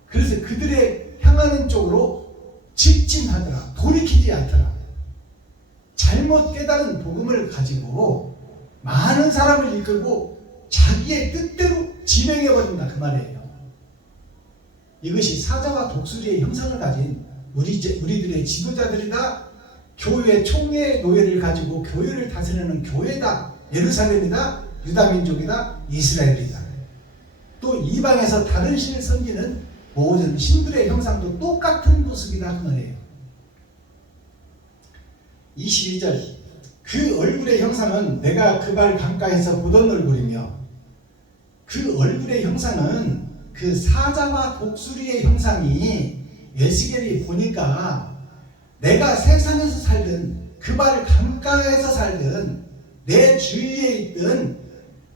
그래서 그들의 향하는 쪽으로 직진하더라. 돌이키지 않더라. 잘못 깨달은 복음을 가지고 많은 사람을 이끌고 자기의 뜻대로 진행해버린다 그 말이에요. 이것이 사자와 독수리의 형상을 가진 우리들의 지도자들이다. 교회 총회 노예를 가지고 교회를 다스리는 교회다. 예루살렘이다. 유다민족이다. 이스라엘이다. 또 이방에서 다른 신을 섬기는 모든 신들의 형상도 똑같은 모습이다 그 말이에요. 22절 그 얼굴의 형상은 내가 그 발 강가에서 보던 얼굴이며 그 얼굴의 형상은 그 사자와 독수리의 형상이 에스겔이 보니까 내가 세상에서 살든 그 발 강가에서 살든 내 주위에 있던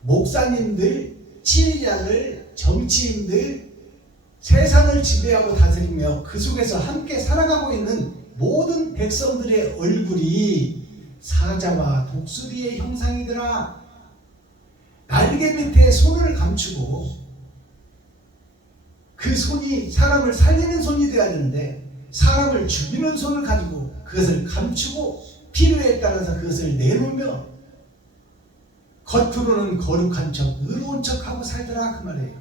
목사님들, 치리자들, 정치인들, 세상을 지배하고 다스리며 그 속에서 함께 살아가고 있는 모든 백성들의 얼굴이 사자와 독수리의 형상이더라. 날개 밑에 손을 감추고 그 손이 사람을 살리는 손이 되어야 되는데 사람을 죽이는 손을 가지고 그것을 감추고 필요에 따라서 그것을 내놓으며 겉으로는 거룩한 척, 의로운 척하고 살더라 그 말이에요.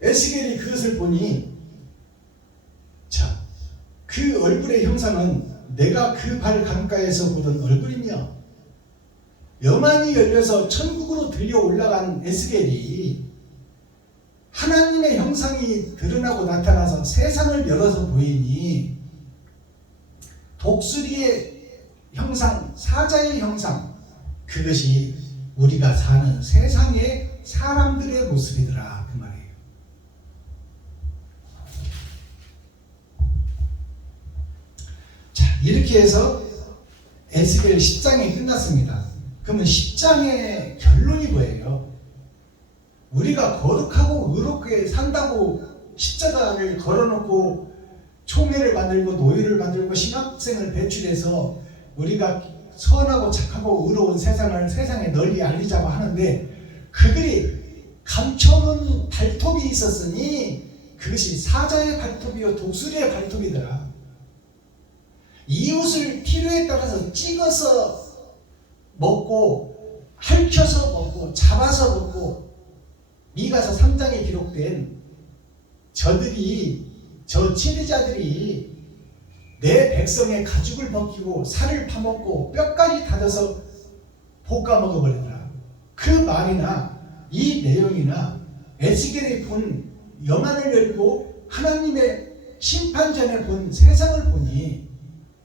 에스겔이 그것을 보니 자, 그 얼굴의 형상은 내가 그 발 강가에서 보던 얼굴이며 영안이 열려서 천국으로 들려 올라간 에스겔이 하나님의 형상이 드러나고 나타나서 세상을 열어서 보이니 독수리의 형상, 사자의 형상 그것이 우리가 사는 세상의 사람들의 모습이더라 그 말이에요. 자, 이렇게 해서 에스겔 10장이 끝났습니다. 그러면 10장의 결론이 뭐예요? 우리가 거룩하고 의롭게 산다고 십자가를 걸어놓고 총회를 만들고 노예를 만들고 신학생을 배출해서 우리가 선하고 착하고 의로운 세상을 세상에 널리 알리자고 하는데 그들이 감춰놓은 발톱이 있었으니 그것이 사자의 발톱이요 독수리의 발톱이더라. 이웃을 필요에 따라서 찍어서 먹고 핥혀서 먹고 잡아서 먹고 미가서 3장에 기록된 저 치리자들이 내 백성의 가죽을 벗기고 살을 파먹고 뼈까지 닫아서 볶아 먹어버리더라. 그 말이나 이 내용이나 에스겔이 본 영안을 열고 하나님의 심판전에 본 세상을 보니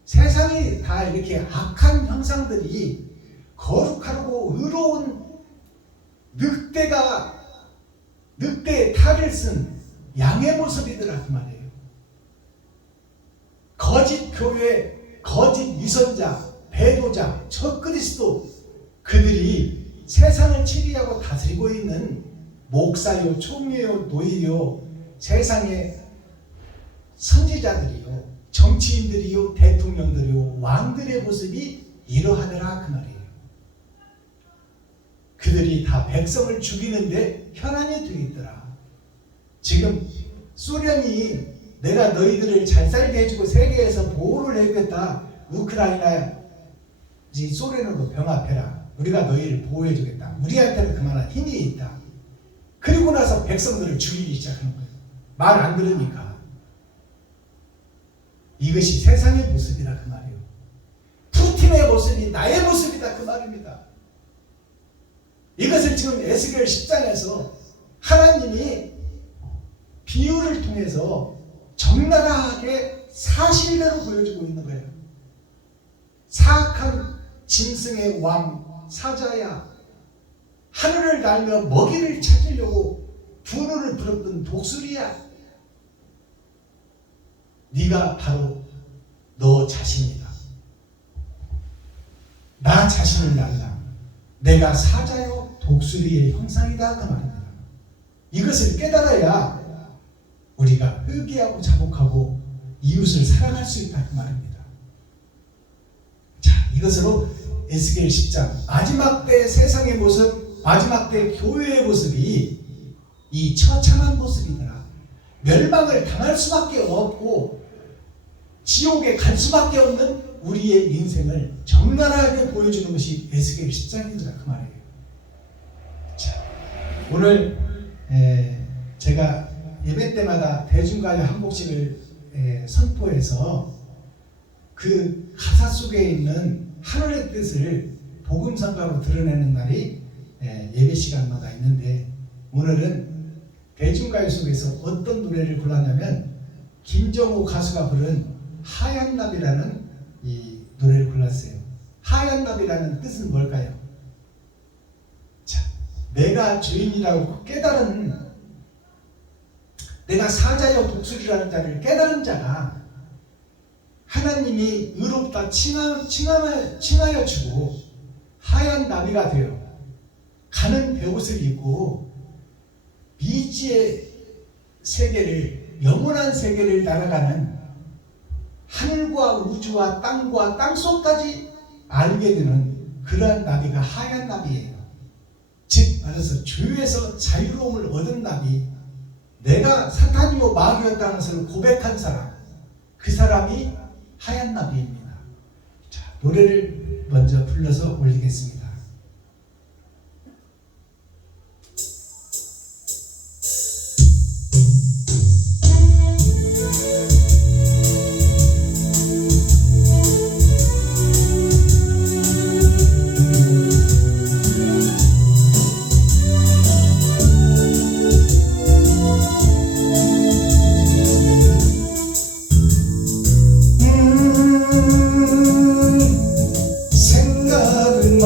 세상이 다 이렇게 악한 형상들이 거룩하고 의로운 늑대의 탈을 쓴 양의 모습이더라 그 말이에요. 거짓 교회, 거짓 위선자, 배도자, 적그리스도 그들이 세상을 치리하고 다스리고 있는 목사요, 총회요, 노예요, 세상의 선지자들이요, 정치인들이요, 대통령들이요, 왕들의 모습이 이러하더라 그 말이에요. 그들이 다 백성을 죽이는데 혈안이 되어 있더라. 지금 소련이 내가 너희들을 잘 살게 해주고 세계에서 보호를 해주겠다. 우크라이나 소련으로 병합해라. 우리가 너희를 보호해 주겠다. 우리한테는 그만한 힘이 있다. 그리고 나서 백성들을 죽이기 시작하는 거예요. 말 안 들으니까. 이것이 세상의 모습이라 그 말이에요. 푸틴의 모습이 나의 모습이다 그 말입니다. 이것을 지금 에스겔 10장에서 하나님이 비유를 통해서 적나라하게 사실대로 보여주고 있는 거예요. 사악한 짐승의 왕 사자야, 하늘을 날며 먹이를 찾으려고 분노를 부렸던 독수리야, 네가 바로 너 자신이다. 나 자신을 날라. 내가 사자요 독수리의 형상이다 그 말입니다. 이것을 깨달아야 우리가 회개하고 자복하고 이웃을 사랑할 수 있다 그 말입니다. 자, 이것으로 에스겔 10장 마지막 때 세상의 모습, 마지막 때 교회의 모습이 이 처참한 모습이더라. 멸망을 당할 수밖에 없고 지옥에 갈 수밖에 없는 우리의 인생을 적나라하게 보여주는 것이 에스겔 10장이더라 그 말이에요. 자, 오늘 제가 예배 때마다 대중가요 한 곡씩을 선포해서 그 가사 속에 있는 하늘의 뜻을 복음성가로 드러내는 날이 예배 시간마다 있는데, 오늘은 대중가요 속에서 어떤 노래를 골랐냐면 김정호 가수가 부른 하얀 나비라는 이 노래를 골랐어요. 하얀 나비라는 뜻은 뭘까요? 자, 내가 죄인이라고 깨달은, 내가 사자여 독수리라는 자를 깨달은 자가 하나님이 의롭다 칭하여 주고 하얀 나비가 되어 가는 베옷을 입고 미지의 세계를, 영원한 세계를 날아가는 하늘과 우주와 땅과 땅속까지 알게 되는 그러한 나비가 하얀 나비예요. 즉 말해서 죄에서 자유로움을 얻은 나비, 내가 사탄이요 마귀였다는 것을 고백한 사람, 그 사람이 하얀 나비입니다. 자, 노래를 먼저 불러서 올리겠습니다. 생각은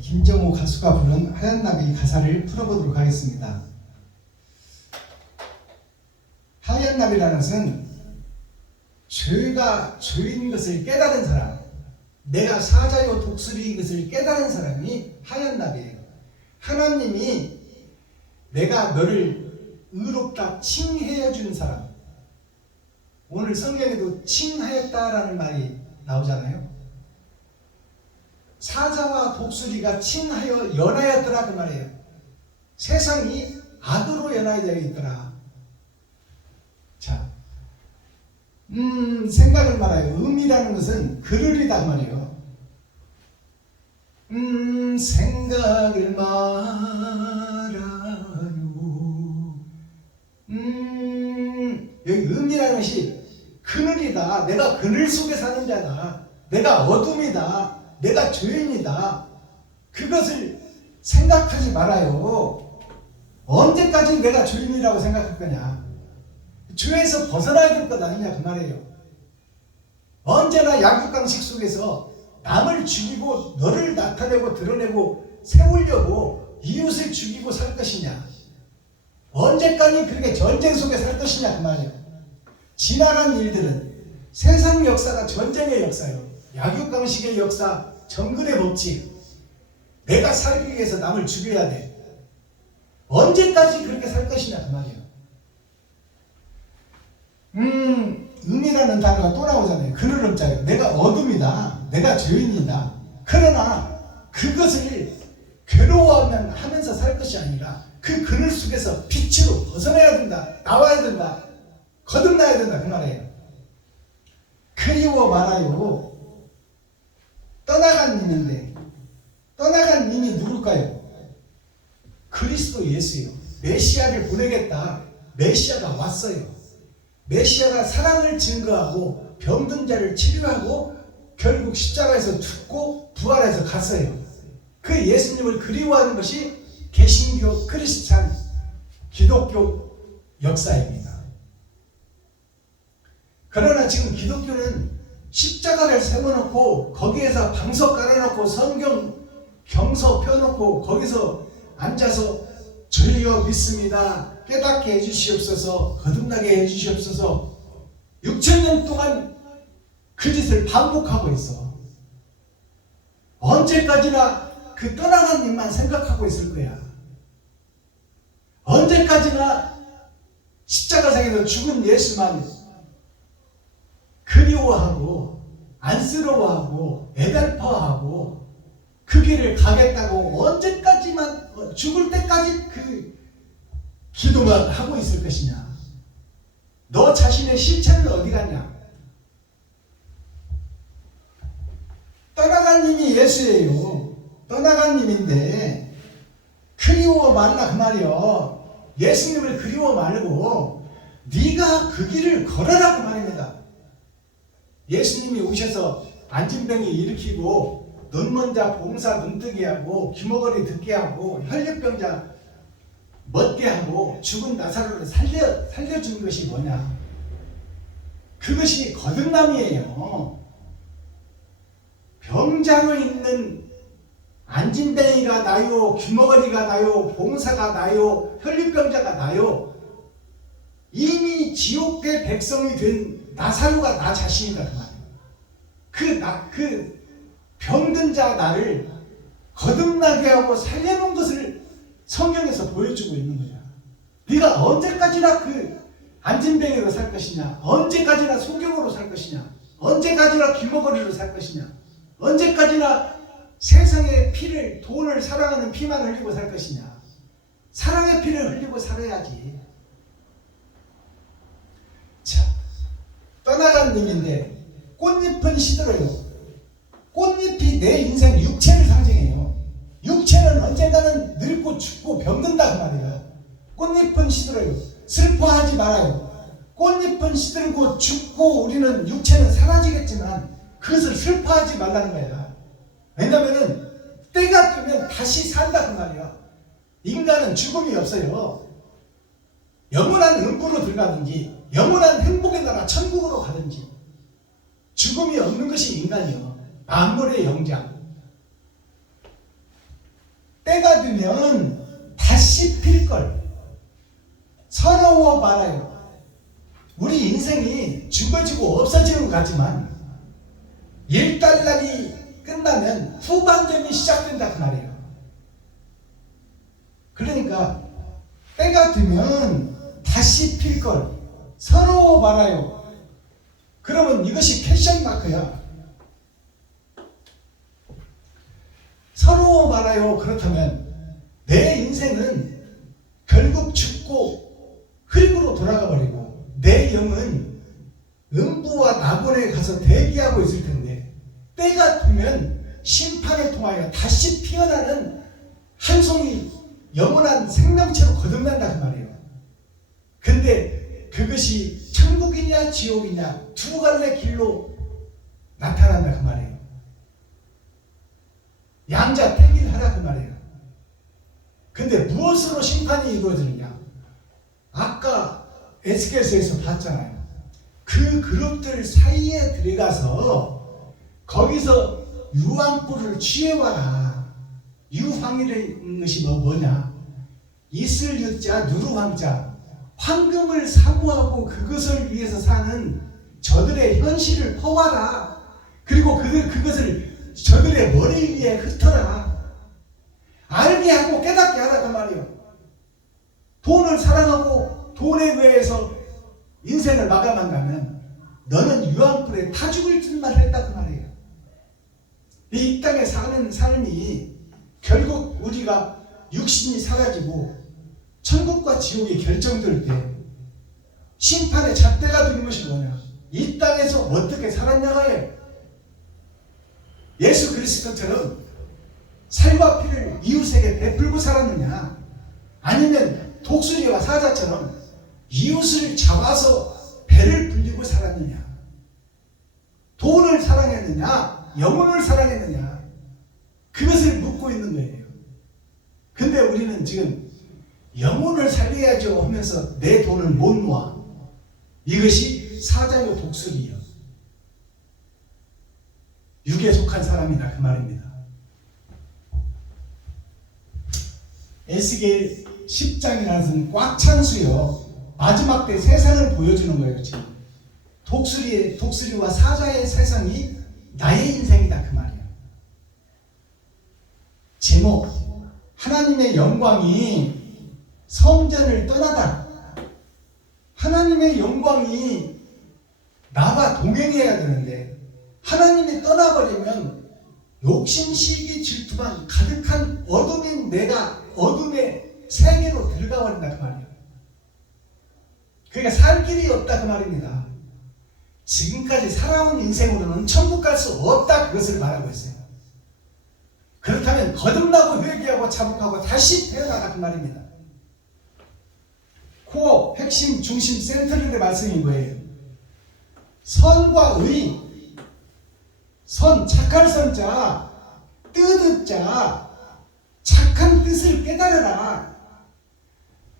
김정호 가수가 부른 하얀 나비 가사를 풀어보도록 하겠습니다. 하얀 나비라는 것은 죄가 죄인 것을 깨달은 사람, 내가 사자요 독수리인 것을 깨달은 사람이 하얀 나비예요. 하나님이 내가 너를 의롭다 칭해 주는 사람, 오늘 성경에도 칭하였다라는 말이 나오잖아요. 사자와 독수리가 칭하여 연하였더라 그 말이에요. 세상이 악으로 연하되어 있더라. 자, 생각을 말아요. 음이라는 것은 그르리다 그 말이에요. 생각을 말아요. 여기 음이라는 것이 그늘이다. 내가 그늘 속에 사는 자다. 내가 어둠이다. 내가 죄인이다. 그것을 생각하지 말아요. 언제까지 내가 죄인이라고 생각할 거냐. 죄에서 벗어나야 될 것 아니냐 그 말이에요. 언제나 약육강식 속에서 남을 죽이고 너를 나타내고 드러내고 세우려고 이웃을 죽이고 살 것이냐. 언제까지 그렇게 전쟁 속에 살 것이냐 그 말이에요. 지나간 일들은 세상 역사가 전쟁의 역사예요. 약육강식의 역사, 정글의 법칙. 내가 살기 위해서 남을 죽여야 돼. 언제까지 그렇게 살 것이냐 그 말이에요. 음이라는 단어가 또 나오잖아요. 그늘음자예요. 내가 어둠이다. 내가 죄인이다. 그러나 그것을 괴로워하면서 살 것이 아니라 그 그늘 속에서 빛으로 벗어나야 된다. 나와야 된다. 거듭나야 된다 그 말이에요. 그리워 말아요. 떠나간 님인데 떠나간 님이 누굴까요? 그리스도 예수요. 메시아를 보내겠다. 메시아가 왔어요. 메시아가 사랑을 증거하고 병든 자를 치료하고 결국 십자가에서 죽고 부활해서 갔어요. 그 예수님을 그리워하는 것이 개신교, 크리스찬, 기독교 역사입니다. 그러나 지금 기독교는 십자가를 세워놓고 거기에서 방석 깔아놓고 성경 경서 펴놓고 거기서 앉아서 주여 믿습니다. 깨닫게 해주시옵소서. 거듭나게 해주시옵소서. 6,000년 동안 그 짓을 반복하고 있어. 언제까지나 그 떠나간 일만 생각하고 있을 거야. 언제까지나 십자가상에서 죽은 예수만 그리워하고 안쓰러워하고 애달퍼하고 그 길을 가겠다고 언제까지만 죽을 때까지 그 기도만 하고 있을 것이냐. 너 자신의 실체는 어디 갔냐. 떠나간 님이 예수예요. 떠나간 님인데 그리워 말라 그 말이요. 예수님을 그리워 말고 네가 그 길을 걸어라 그 말입니다. 예수님이 오셔서 안진병이 일으키고 눈먼 자 봉사 눈뜨게 하고 귀머거리 듣게 하고 혈류병자 멎게 하고 죽은 나사로를 살려준 것이 뭐냐. 그것이 거듭남이에요. 병자로 있는 안진뱅이가 나요, 귀머거리가 나요, 봉사가 나요, 혈류병자가 나요. 이미 지옥의 백성이 된 나사로가 나 자신이다 그 말이에요. 그 병든 자 나를 거듭나게 하고 살려놓은 것을 성경에서 보여주고 있는 거야. 네가 언제까지나 그 안진뱅이로 살 것이냐, 언제까지나 소경으로 살 것이냐, 언제까지나 귀머거리로 살 것이냐, 언제까지나 세상의 피를, 돈을 사랑하는 피만 흘리고 살 것이냐. 사랑의 피를 흘리고 살아야지. 자, 떠나간 님인데 꽃잎은 시들어요. 꽃잎이 내 인생 육체를 상징해요. 육체는 언젠가는 늙고 죽고 병든다 그 말이에요. 꽃잎은 시들어요. 슬퍼하지 말아요. 꽃잎은 시들고 죽고 우리는 육체는 사라지겠지만 그것을 슬퍼하지 말라는 거야. 왜냐면은 때가 되면 다시 산다 그 말이야. 인간은 죽음이 없어요. 영원한 음부로 들어가든지 영원한 행복의 나라 천국으로 가든지 죽음이 없는 것이 인간이요. 만물의 영장. 두면 다시 필걸. 서러워 말아요. 우리 인생이 죽어지고 없어지는 것 같지만 일단락이 끝나면 후반전이 시작된다 그 말이에요. 그러니까 때가 되면 다시 필걸. 서러워 말아요. 그러면 이것이 퀘션 마크야. 서러워 말아요. 그렇다면 내 인생은 결국 죽고 흙으로 돌아가 버리고 내 영은 음부와 낙원에 가서 대기하고 있을 텐데 때가 되면 심판을 통하여 다시 피어나는 한 송이 영원한 생명체로 거듭난다 그 말이에요. 근데 그것이 천국이냐 지옥이냐 두 갈래 길로 나타난다 그 말이에요. 양자택일하라 그 말이에요. 근데 무엇으로 심판이 이루어지느냐? 아까 에스겔서에서 봤잖아요. 그 그룹들 사이에 들어가서 거기서 유황불을 취해와라. 유황이라는 것이 뭐냐? 있을 유자 누르황자 황금을 사모하고 그것을 위해서 사는 저들의 현실을 퍼와라. 그리고 그것을 저들의 머리 위에 흩어라. 알게 하고 깨닫게 하라 그 말이에요. 돈을 사랑하고 돈에 의해서 인생을 마감한다면 너는 유황불에 타 죽을 줄만 했다 그 말이에요. 이 땅에 사는 삶이 결국 우리가 육신이 사라지고 천국과 지옥이 결정될 때 심판의 잣대가 되는 것이 뭐냐? 이 땅에서 어떻게 살았냐가요. 예수 그리스도처럼 살과 피를 이웃에게 베풀고 살았느냐? 아니면 독수리와 사자처럼 이웃을 잡아서 배를 불리고 살았느냐? 돈을 사랑했느냐? 영혼을 사랑했느냐? 그것을 묻고 있는 거예요. 근데 우리는 지금 영혼을 살려야죠 하면서 내 돈을 못 모아. 이것이 사자요 독수리요. 육에 속한 사람이다 그 말입니다. 에스겔 10장이라는 꽉 찬 수요. 마지막 때 세상을 보여주는 거예요. 지금 독수리와 사자의 세상이 나의 인생이다 그 말이에요. 제목 하나님의 영광이 성전을 떠나다. 하나님의 영광이 나와 동행해야 되는데 하나님이 떠나버리면 욕심, 시기, 질투만 가득한 어둠인 내가 어둠의 세계로 들어가 버린다 그 말이에요. 그러니까 살 길이 없다 그 말입니다. 지금까지 살아온 인생으로는 천국 갈 수 없다 그것을 말하고 있어요. 그렇다면 거듭나고 회개하고 자복하고 다시 태어나라 그 말입니다. 코어, 핵심, 중심, 센터들의 말씀인 거예요. 선과 의, 선, 착할 선자, 뜻의 자, 착한 뜻을 깨달으라.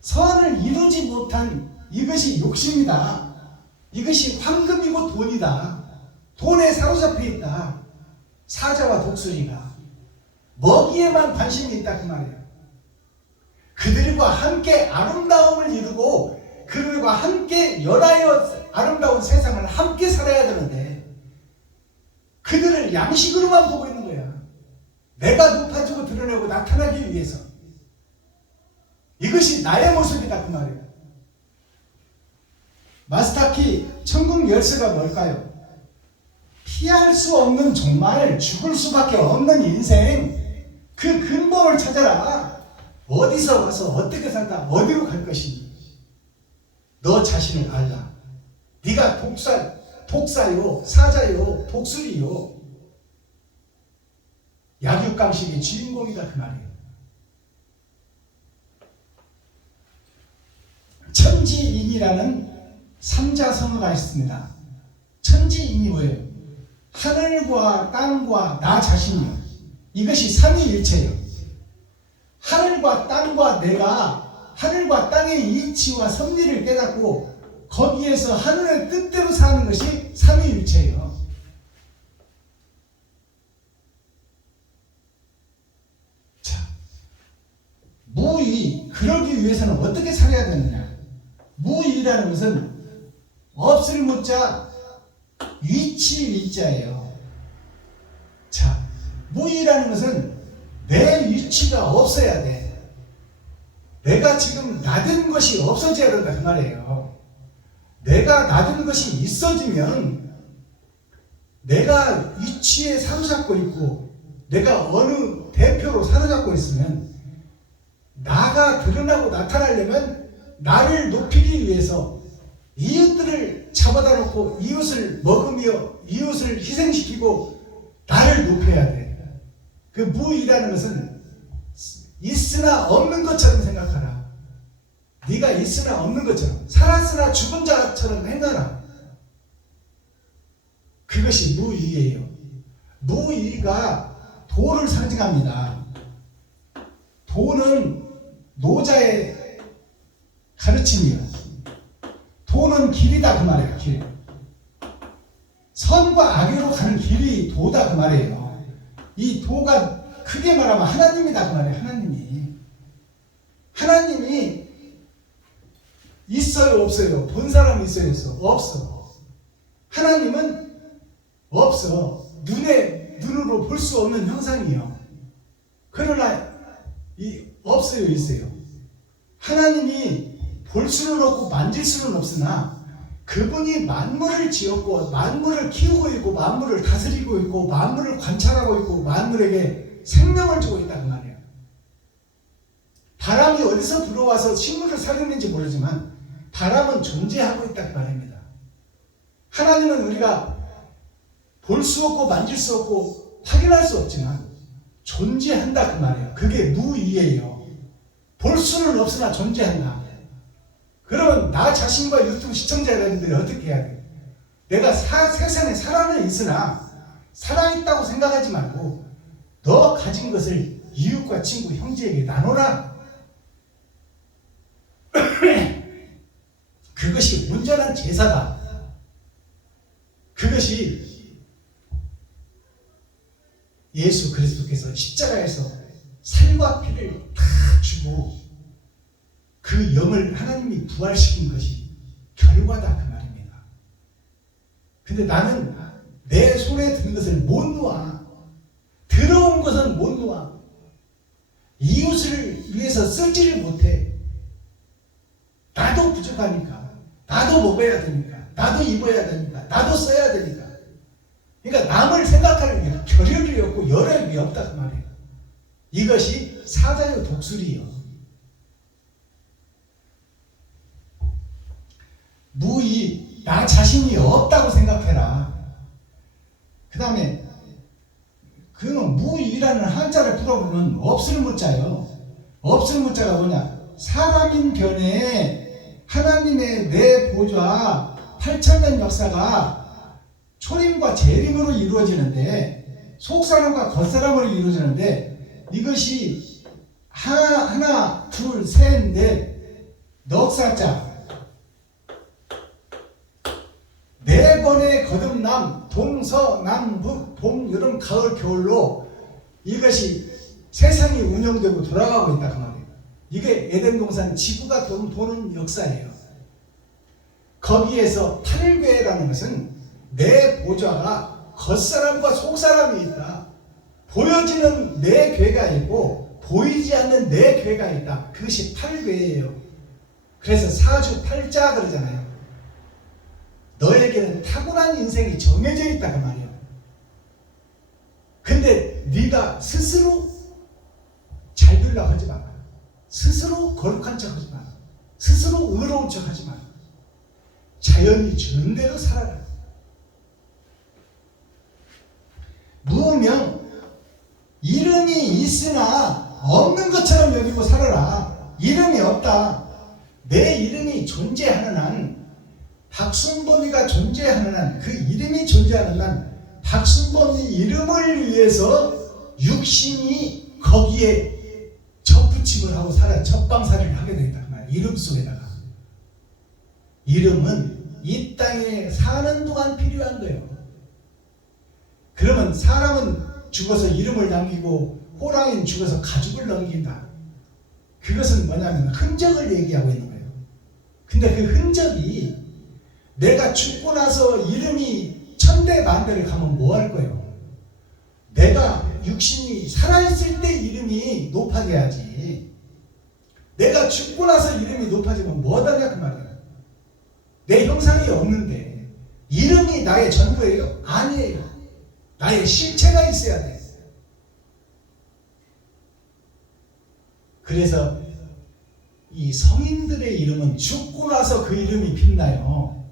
선을 이루지 못한 이것이 욕심이다. 이것이 황금이고 돈이다. 돈에 사로잡혀 있다. 사자와 독수리가 먹이에만 관심이 있다 그 말이에요. 그들과 함께 아름다움을 이루고 그들과 함께 연하여 아름다운 세상을 함께 살아야 되는데 그들을 양식으로만 보고 있는 거야. 내가 높아지고 드러내고 나타나기 위해서. 이것이 나의 모습이다 그 말이에요. 마스터키 천국 열쇠가 뭘까요? 피할 수 없는 정말 죽을 수밖에 없는 인생, 그 근본을 찾아라. 어디서 와서 어떻게 살다 어디로 갈 것인지 너 자신을 알라. 네가 독사요, 사자요, 독수리요, 약육강식의 주인공이다 그 말이에요. 천지인이라는 삼자성어가 있습니다. 천지인이 뭐예요? 하늘과 땅과 나 자신이요. 이것이 삼위일체예요. 하늘과 땅과 내가 하늘과 땅의 이치와 섭리를 깨닫고 거기에서 하늘의 뜻대로 사는 것이 삼위일체예요. 자, 무의, 그러기 위해서는 어떻게 살아야 되느냐? 무의라는 것은 없을 무자, 위치 위자예요. 자, 무의라는 것은 내 위치가 없어야 돼. 내가 지금 놔둔 것이 없어져야 된다 그 말이에요. 내가 놔둔 것이 있어지면 내가 위치에 사로잡고 있고 내가 어느 대표로 사로잡고 있으면 나가 드러나고 나타나려면 나를 높이기 위해서 이웃들을 잡아다 놓고 이웃을 먹으며 이웃을 희생시키고 나를 높여야 돼. 그 무의라는 것은 있으나 없는 것처럼 생각하라. 네가 있으나 없는 것처럼, 살았으나 죽은 자처럼 행하라. 그것이 무의예요. 무의가 도를 상징합니다. 도는 노자의 가르침이요. 도는 길이다 그 말이에요. 길. 선과 악으로 가는 길이 도다 그 말이에요. 이 도가 크게 말하면 하나님이다 그 말이에요. 하나님이 있어요 없어요? 본 사람이 있어요 없어? 하나님은 없어. 눈으로 볼 수 없는 형상이요. 그러나 없어요 있어요? 하나님이 볼 수는 없고 만질 수는 없으나 그분이 만물을 지었고 만물을 키우고 있고 만물을 다스리고 있고 만물을 관찰하고 있고 만물에게 생명을 주고 있다 그 말이에요. 바람이 어디서 불어와서 식물을 살리는지 모르지만 바람은 존재하고 있다 그 말입니다. 하나님은 우리가 볼 수 없고 만질 수 없고 확인할 수 없지만 존재한다 그 말이에요. 그게 무의예요. 볼 수는 없으나 존재한다. 그러면 나 자신과 유튜브 시청자 여러분들이 어떻게 해야 돼요? 내가 세상에 살아는 있으나 살아있다고 생각하지 말고 너 가진 것을 이웃과 친구, 형제에게 나눠라. 그것이 온전한 제사다. 그것이 예수 그리스도께서 십자가에서 살과 피를 다 주고 그 영을 하나님이 부활시킨 것이 결과다 그 말입니다. 근데 나는 내 손에 든 것을 못 놓아. 들어온 것은 못 놓아. 이웃을 위해서 쓰지를 못해. 나도 부족하니까. 나도 먹어야 되니까. 나도 입어야 되니까. 나도 써야 되니까. 그러니까 남을 생각하는 겨를이 없고 여력이 없다 그 말이에요. 이것이 사자요 독수리요. 무의, 나 자신이 없다고 생각해라. 그 다음에 그는 무의라는 한자를 풀어보면 없을 무자요. 없을 무자가 뭐냐? 사람인 견해에 하나님의 내 보좌 8,000년 역사가 초림과 재림으로 이루어지는데 속사람과 겉사람으로 이루어지는데 이것이 하나, 둘, 셋, 넷 넉사자 4번의 거듭남 동서남북 봄 여름 가을 겨울로 이것이 세상이 운영되고 돌아가고 있다 그 말이에요. 이게 에덴 동산 지구가 도는 역사예요. 거기에서 8궤라는 것은 내 보좌가 겉사람과 속사람이 있다. 보여지는 내 궤가 있고 보이지 않는 내 궤가 있다. 그것이 8궤예요. 그래서 사주 8자 그러잖아요. 너에게는 타고난 인생이 정해져 있다 그 말이에요. 근데 네가 스스로 잘 되려고 하지 마라. 스스로 거룩한 척 하지 마라. 스스로 의로운 척 하지 마라. 자연이 주는 대로 살아라. 무명 이름이 있으나 없는 것처럼 여기고 살아라. 이름이 없다. 내 이름이 존재하는 한 박순범이가 존재하는 한 그 이름이 존재하는 한 박순범이 이름을 위해서 육신이 거기에 접붙임을 하고 접방살이를 하게 된다. 이름 속에다가. 이름은 이 땅에 사는 동안 필요한 거예요. 그러면 사람은 죽어서 이름을 남기고 호랑이는 죽어서 가죽을 넘긴다. 그것은 뭐냐면 흔적을 얘기하고 있는 거예요. 근데 그 흔적이 내가 죽고 나서 이름이 천대만대를 가면 뭐 할 거예요? 내가 육신이 살아있을 때 이름이 높아져야지. 내가 죽고 나서 이름이 높아지면 뭐하냐 그 말이야. 내 형상이 없는데 이름이 나의 전부예요? 아니에요. 나의 실체가 있어야 돼. 그래서 이 성인들의 이름은 죽고 나서 그 이름이 빛나요.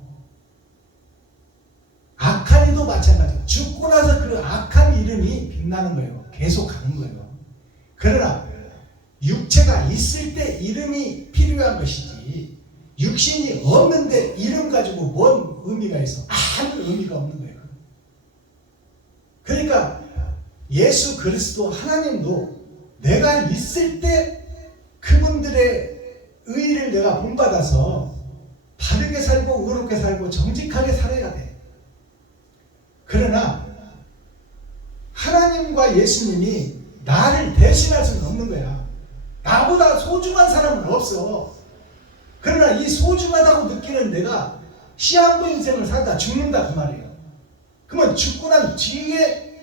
악한 이도 마찬가지예요. 죽고 나서 그 악한 이름이 빛나는 거예요. 계속 가는 거예요. 그러나 육체가 있을 때 이름이 필요한 것이지 육신이 없는데 이름 가지고 뭔 의미가 있어? 아무 의미가 없는 거예요. 그러니까 예수 그리스도 하나님도 내가 있을 때 그분들의 의의를 내가 본받아서 바르게 살고 의롭게 살고 정직하게 살아야 돼. 그러나 하나님과 예수님이 나를 대신할 수는 없는 거야. 나보다 소중한 사람은 없어. 그러나 이 소중하다고 느끼는 내가 시한부 인생을 살다 죽는다 그 말이에요. 그러면 죽고 난 뒤에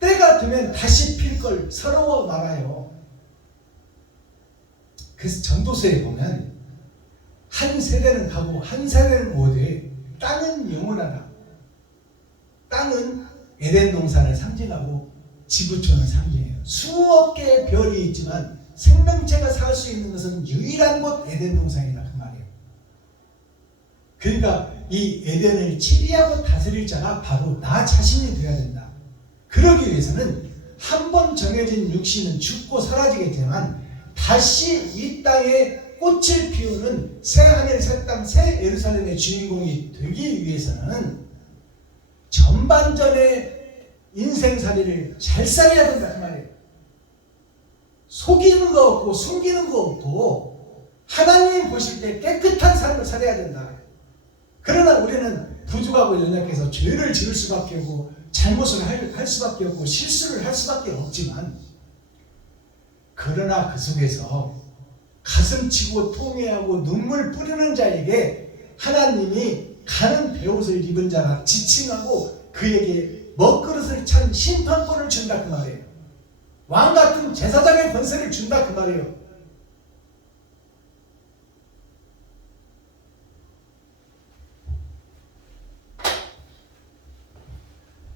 때가 되면 다시 필 걸 서러워 말아요. 그래서 전도서에 보면 한 세대는 가고 한 세대는 오되 땅은 영원하다. 땅은 에덴 동산을 상징하고 지구촌을 상징해요. 수억 개의 별이 있지만 생명체가 살 수 있는 것은 유일한 곳 에덴 동산이다 그 말이에요. 그러니까 이 에덴을 치리하고 다스릴 자가 바로 나 자신이 되어야 된다. 그러기 위해서는 한 번 정해진 육신은 죽고 사라지겠지만 다시 이 땅에 꽃을 피우는 새 하늘 새 땅 새 예루살렘의 주인공이 되기 위해서는 전반전의 인생살이를 잘 살아야 된다 그 말이에요. 속이는 거 없고 숨기는 거 없고 하나님 보실 때 깨끗한 삶을 살아야 된다. 그러나 우리는 부족하고 연약해서 죄를 지을 수밖에 없고 잘못을 할 수밖에 없고 실수를 할 수밖에 없지만 그러나 그 속에서 가슴치고 통회하고 눈물 뿌리는 자에게 하나님이 가는 베옷을 입은 자라 지칭하고 그에게 먹그릇을 찬 심판권을 준다 그 말이에요. 왕같은 제사장의 권세를 준다 그 말이에요.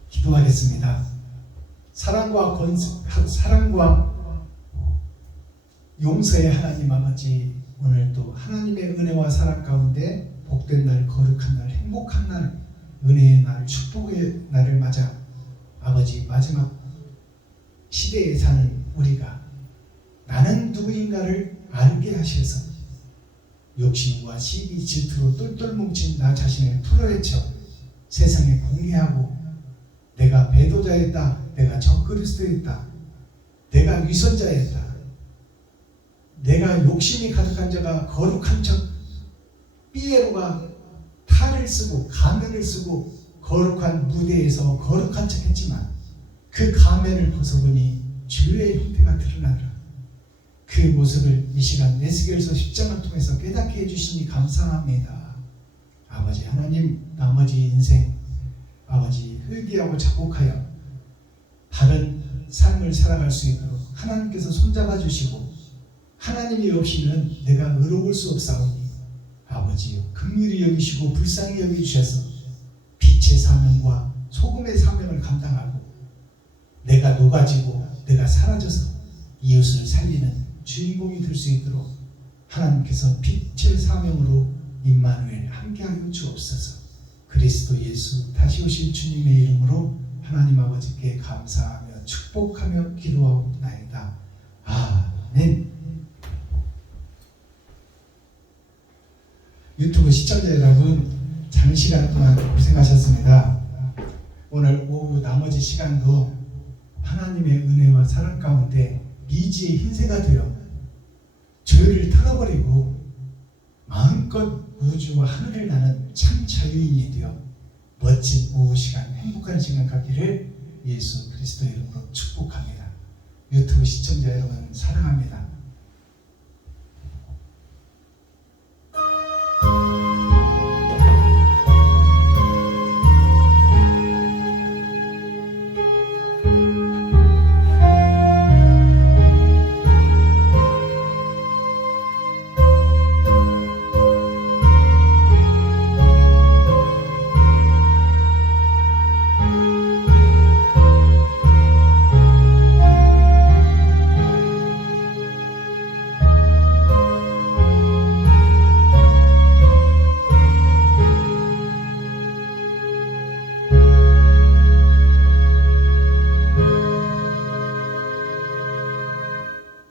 기도하겠습니다. 사랑과 용서의 하나님 아버지, 오늘도 하나님의 은혜와 사랑 가운데 복된 날, 거룩한 날, 행복한 날, 은혜의 날, 축복의 날을 맞아 아버지 마지막 시대에 사는 우리가 나는 누구인가를 알게 하셔서 욕심과 시기, 질투로 똘똘 뭉친 나 자신을 풀어헤쳐 세상에 공개하고 내가 배도자였다, 내가 적그리스도였다, 내가 위선자였다, 내가 욕심이 가득한 자가 거룩한 척 삐에로가 탈을 쓰고 가면을 쓰고 거룩한 무대에서 거룩한 척 했지만 그 가면을 벗어보니 죄의 형태가 드러나더라. 그 모습을 이 시간 에스겔서 10장을 통해서 깨닫게 해주시니 감사합니다. 아버지 하나님, 나머지 인생 아버지 회개하고 자복하여 바른 삶을 살아갈 수 있도록 하나님께서 손잡아 주시고 하나님이 없이는 내가 의로울 수 없사오니 아버지요 긍휼히 여기시고 불쌍히 여기주셔서 빛의 사명과 소금의 사명을 감당하고 내가 녹아지고 내가 사라져서 이웃을 살리는 주인공이 될 수 있도록 하나님께서 빛의 사명으로 임마누엘 함께하여 주옵소서. 그리스도 예수 다시 오실 주님의 이름으로 하나님 아버지께 감사하며 축복하며 기도하옵나이다. 아멘. 유튜브 시청자 여러분, 장시간 동안 고생하셨습니다. 오늘 오후 나머지 시간도 하나님의 은혜와 사랑 가운데 미지의 흰새가 되어 죄를 털어버리고 마음껏 우주와 하늘을 나는 참 자유인이 되어 멋진 오후 시간, 행복한 시간 갖기를 예수 그리스도 이름으로 축복합니다. 유튜브 시청자 여러분 사랑합니다.